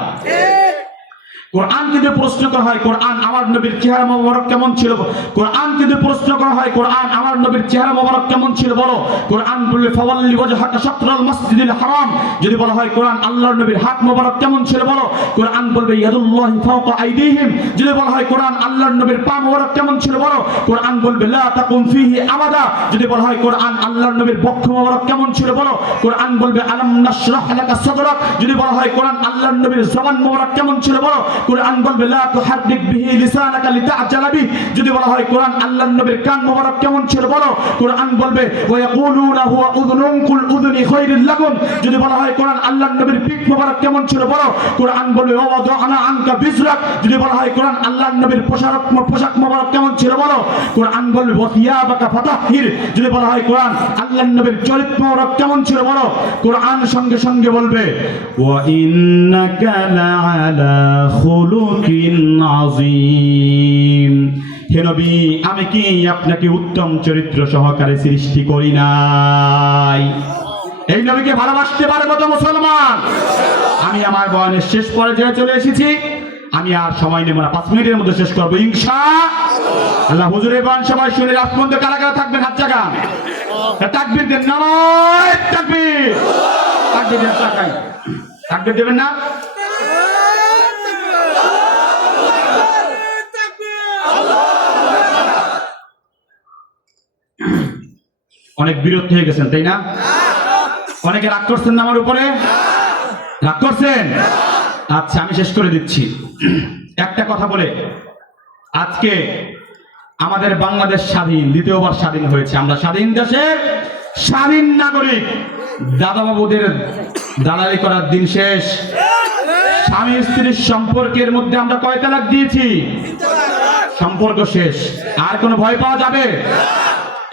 কোরআন যদি প্রশ্ন করা হয় কোরআন আমার নবীর চেহারা মোবারক কেমন ছিল, কোরআন যদি প্রশ্ন করা হয় কোরআন আমার নবীর চেহারা মোবারক কেমন ছিল, বলো। কোরআন বলবে ফাওয়াল্লি ওয়াজহাকা শাতরাল মাসজিদিল হারাম। যদি বলা হয় কোরআন আল্লাহর নবীর হাত মোবারক কেমন ছিল, বলো। কোরআন বলবে ইয়াদুল্লাহি ফাওকা আইদিহিম। যদি বলা হয় কোরআন আল্লাহর নবীর পা মোবারক কেমন ছিল, বলো। কোরআন বলবে লা তাকুম ফিহি আবাদা। যদি বলা হয় কোরআন আল্লাহর নবীর বক্ষ মোবারক কেমন ছিল, বলো। কোরআন বলবে আলাম নাশরাহ লাকা সাদরাক। যদি বলা হয় কোরআন আল্লাহর নবীর জবান মোবারক কেমন ছিল, বলো। কোরআন বলবে লা তুহাররিক বিহি লিসানাকা লিতা'জালা বিহি। যদি বলা হয় কোরআন আল্লাহর নবীর কান মোবারক কেমন ছিল, বলো। কোরআন বলবে ওয়া ইয়াকুলুনা হুয়া উযুনুন কুল উযুনি খায়রুল লাকুম। যদি বলা হয় কোরআন আল্লাহর নবীর পিঠ মোবারক কেমন ছিল, বলো। কোরআন বলবে ওয়া ওয়াদা'না আনকা বিজরাক। যদি বলা হয় কোরআন আল্লাহর নবীর পোশাক মোবারক কেমন ছিল, বলো। কোরআন বলবে ওয়া থিয়াবাকা ফাতাহির। যদি বলা হয় কোরআন আল্লাহর নবীর চরিত্র মোবারক কেমন ছিল, বলো। কোরআন সঙ্গে সঙ্গে বলবে ওয়া ইন্নাকা লা'আলা খুলুকিন আযীম। হে নবী, আমি কি আপনাকে উত্তম চরিত্র সহকারে সৃষ্টি করি নাই? এই নবীকে ভালোবাসতে পারবো তো মুসলমান? আমি আমার বয়ানের শেষ পর্যায়ে চলে এসেছি। আমি আর সময় নেব না, 5 মিনিটের মধ্যে শেষ করবো ইনশাআল্লাহ। হুজুরের বয়ান সবাই শুনে রাজমন্দ কারা কারা থাকবেন হাত জাগান। তাকবীর দেন, নারায়ে তাকবীর। তাকবীর দেন, তাকবীর দেবেন না? অনেক বিরত হয়ে গেছেন, তাই না? অনেকে রাগ করছেন না আমার উপরে? রাগ করছেন? আচ্ছা, আমি শেষ করে দিচ্ছি একটা কথা বলে। আজকে আমাদের বাংলাদেশ স্বাধীন, দ্বিতীয়বার স্বাধীন হয়েছে। আমরা স্বাধীন দেশের স্বাধীন নাগরিক। দাদা বাবুদের দালালি করার দিন শেষ। স্বামী স্ত্রীর সম্পর্কের মধ্যে আমরা কয় তালাক দিয়েছি? সম্পর্ক শেষ। আর কোনো ভয় পাওয়া যাবে?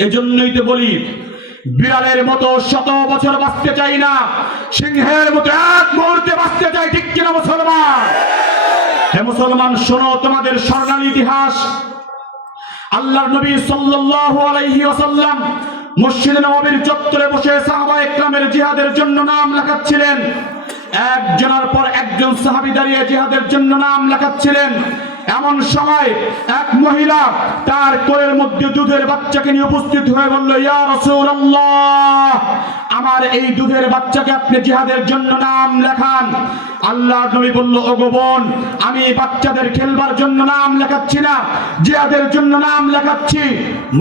এজন্যই তো বলি, বিড়ালের মতো 100 বছর বাঁচতে চাই না, সিংহের মতো এক মুহূর্তে বাঁচতে চাই। ঠিক কিনা মুসলমান? হে মুসলমান, শোনো তোমাদের স্বর্ণালী ইতিহাস। আল্লাহর নবী সাল্লাল্লাহু আলাইহি ওয়াসাল্লাম মসজিদে নববীর চত্বরে বসে সাহাবায়ে কেরামের জিহাদের জন্য নাম লেখাচ্ছিলেন। একজনের পর একজন সাহাবী দাঁড়িয়ে জিহাদের জন্য নাম লেখাচ্ছিলেন। এমন সময় এক মহিলা তার কোলের মধ্যে দুধের বাচ্চাকে নিয়ে উপস্থিত হয়ে বলল, ইয়া রাসূলুল্লাহ, আমার এই দুধের বাচ্চাকে আপনি জিহাদের জন্য নাম লেখান। আল্লাহর নবী বলল, ওগো বোন, আমি বাচ্চাদের খেলবার জন্য নাম লেখাচ্ছি না, জিহাদের জন্য নাম লেখাচ্ছি।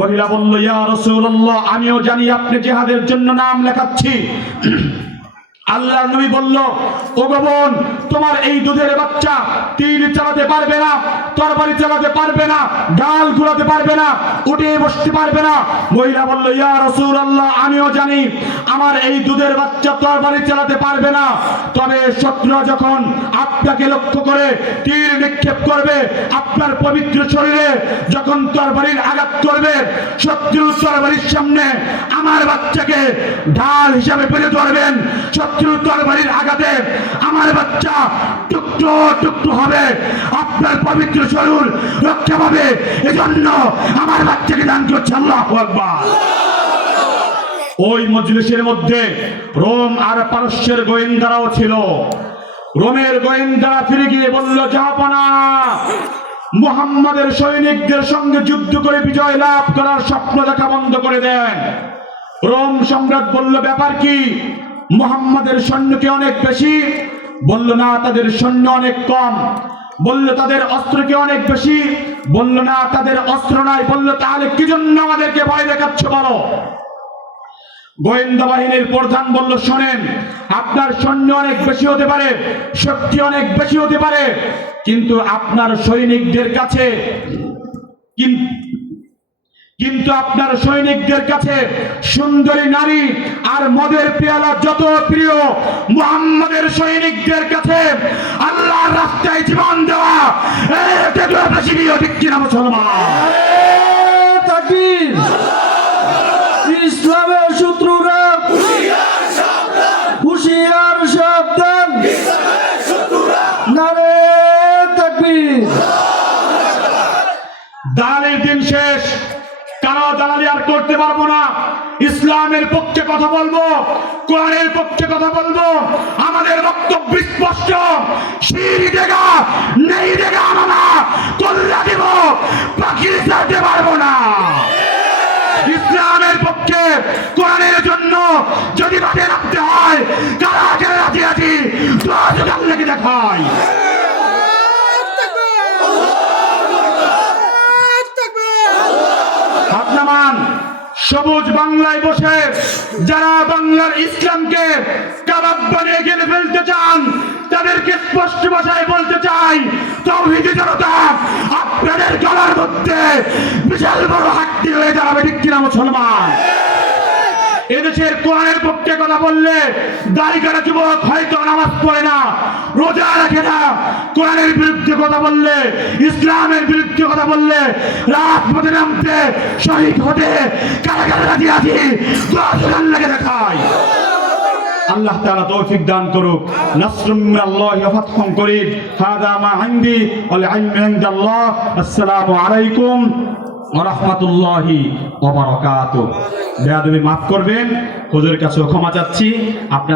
মহিলা বলল, ইয়া রাসূলুল্লাহ, আমিও জানি আপনি জিহাদের জন্য নাম লেখাচ্ছি। আল্লাহর নবী বলল, ও গো বোন, তোমার এই দুধের বাচ্চা তীর চালাতে পারবে না, তরবারি চালাতে পারবে না, গাল ঘুরাতে পারবে না, উঠে বসতে পারবে না। মহিলা বলল, ইয়া রাসূলুল্লাহ, আমিও জানি আমার এই দুধের বাচ্চা তরবারি চালাতে পারবে না, তবে শত্রুরা যখন আপনাকে লক্ষ্য করে তীর নিক্ষেপ করবে, আপনার পবিত্র শরীরে যখন তরবারির আঘাত করবে, শত্রুর তরবারির সামনে আমার বাচ্চাকে ঢাল হিসাবে পেরে ধরবেন। শত্রুর তরবারির আঘাতে আমার বাচ্চা টুকরো টুকরো হবে, আপনার পবিত্র শরীর রক্ষা পাবে। এজন্য আমার বাচ্চাকে দান করছে। আল্লাহু আকবার। ওই মজলিসের মধ্যে রোম আর পারস্যের গোয়েন্দারাও ছিল। রোমের গোয়েন্দারা ফিরে গিয়ে বলল, জাহাপনা, মুহাম্মাদের সৈনিকদের সঙ্গে যুদ্ধ করে বিজয় লাভ করার স্বপ্ন দেখা বন্ধ করে দেন। রোম সম্রাট বলল, ব্যাপার কি? মুহাম্মাদের সৈন্য কি অনেক বেশি? বলল, না, তাদের সৈন্য অনেক কম। বলল, তাদের অস্ত্র কি অনেক বেশি? বলল, না, তাদের অস্ত্র নাই। বলল, তাহলে কি জন্য আমাদেরকে ভয় দেখাচ্ছ বলো? গোয়েন্দা বাহিনীর প্রধান বলল, শোনেন, আপনার সৈন্য অনেক বেশি হতে পারে, শক্তি অনেক বেশি হতে পারে, কিন্তু আপনার সৈনিকদের কাছে কিন্তু আপনার সৈনিকদের কাছে সুন্দরী নারী আর মদের পেয়ালা যত প্রিয়, মুহাম্মাদের সৈনিকদের কাছে আল্লাহর রাস্তায় জীবন দেওয়া এটা বেশি প্রিয়। ঠিক কিনা মুসলমান? তাকবীর। ইসলামের শত্রুরা হুঁশিয়ার সাবধান। নারে তাকবীর। দালালির দিন শেষ, কারো দালালি আর করতে পারবো না। ইসলামের পক্ষে কথা বলবো, কোরআনের পক্ষে কথা বলবো। আমাদের বক্তব্য স্পষ্ট, শির দেগা নেই দেগা মামা কল্লা দেব, বাকি ছাড়তে পারবো না। ইসলামের পক্ষে, কোরআনের জন্য যদি বাটে রাখতে হয়, কারা কারা রাজি আছি দোয়া লেগে দেখায়। আপনামান সবুজ বাংলায় বসে যারা বাংলার ইসলামকে কাবাব বানিয়ে গেলে ফেলতে চান, তাদেরকে স্পষ্ট ভাষায় বলতে চাই, তাওহীদি জনতা আপনাদের গলার মধ্যে বিশাল বড় হাড্ডি হয়ে দাঁড়াবে। ঠিক কিনা মুসলমান? এদেশের কোরআনের পক্ষে কথা বললে দাড়ি কাটা যুবক হয়তো নামাজ পড়ে না, রোজা রাখে না, কোরআনের বিরুদ্ধে কথা বললে, ইসলামের বিরুদ্ধে কথা বললে রাজপথে নামতে, শহীদ হতে কারা কারা রাজি আছি দোয়া লেগে দেখায়। আল্লাহ তাআলা তৌফিক দান করুক। নাসরুম মিনাল্লাহি ওয়া ফাতহুন করিব। হাদা মা ইনদি ওয়াল ইলমু ইনদাল্লাহ। আসসালামু আলাইকুম ওয়া রাহমাতুল্লাহি ওয়া বারাকাতুহু। বেয়াদবি মাফ করবেন, হুজুরের কাছে ক্ষমা চাচ্ছি। আপনার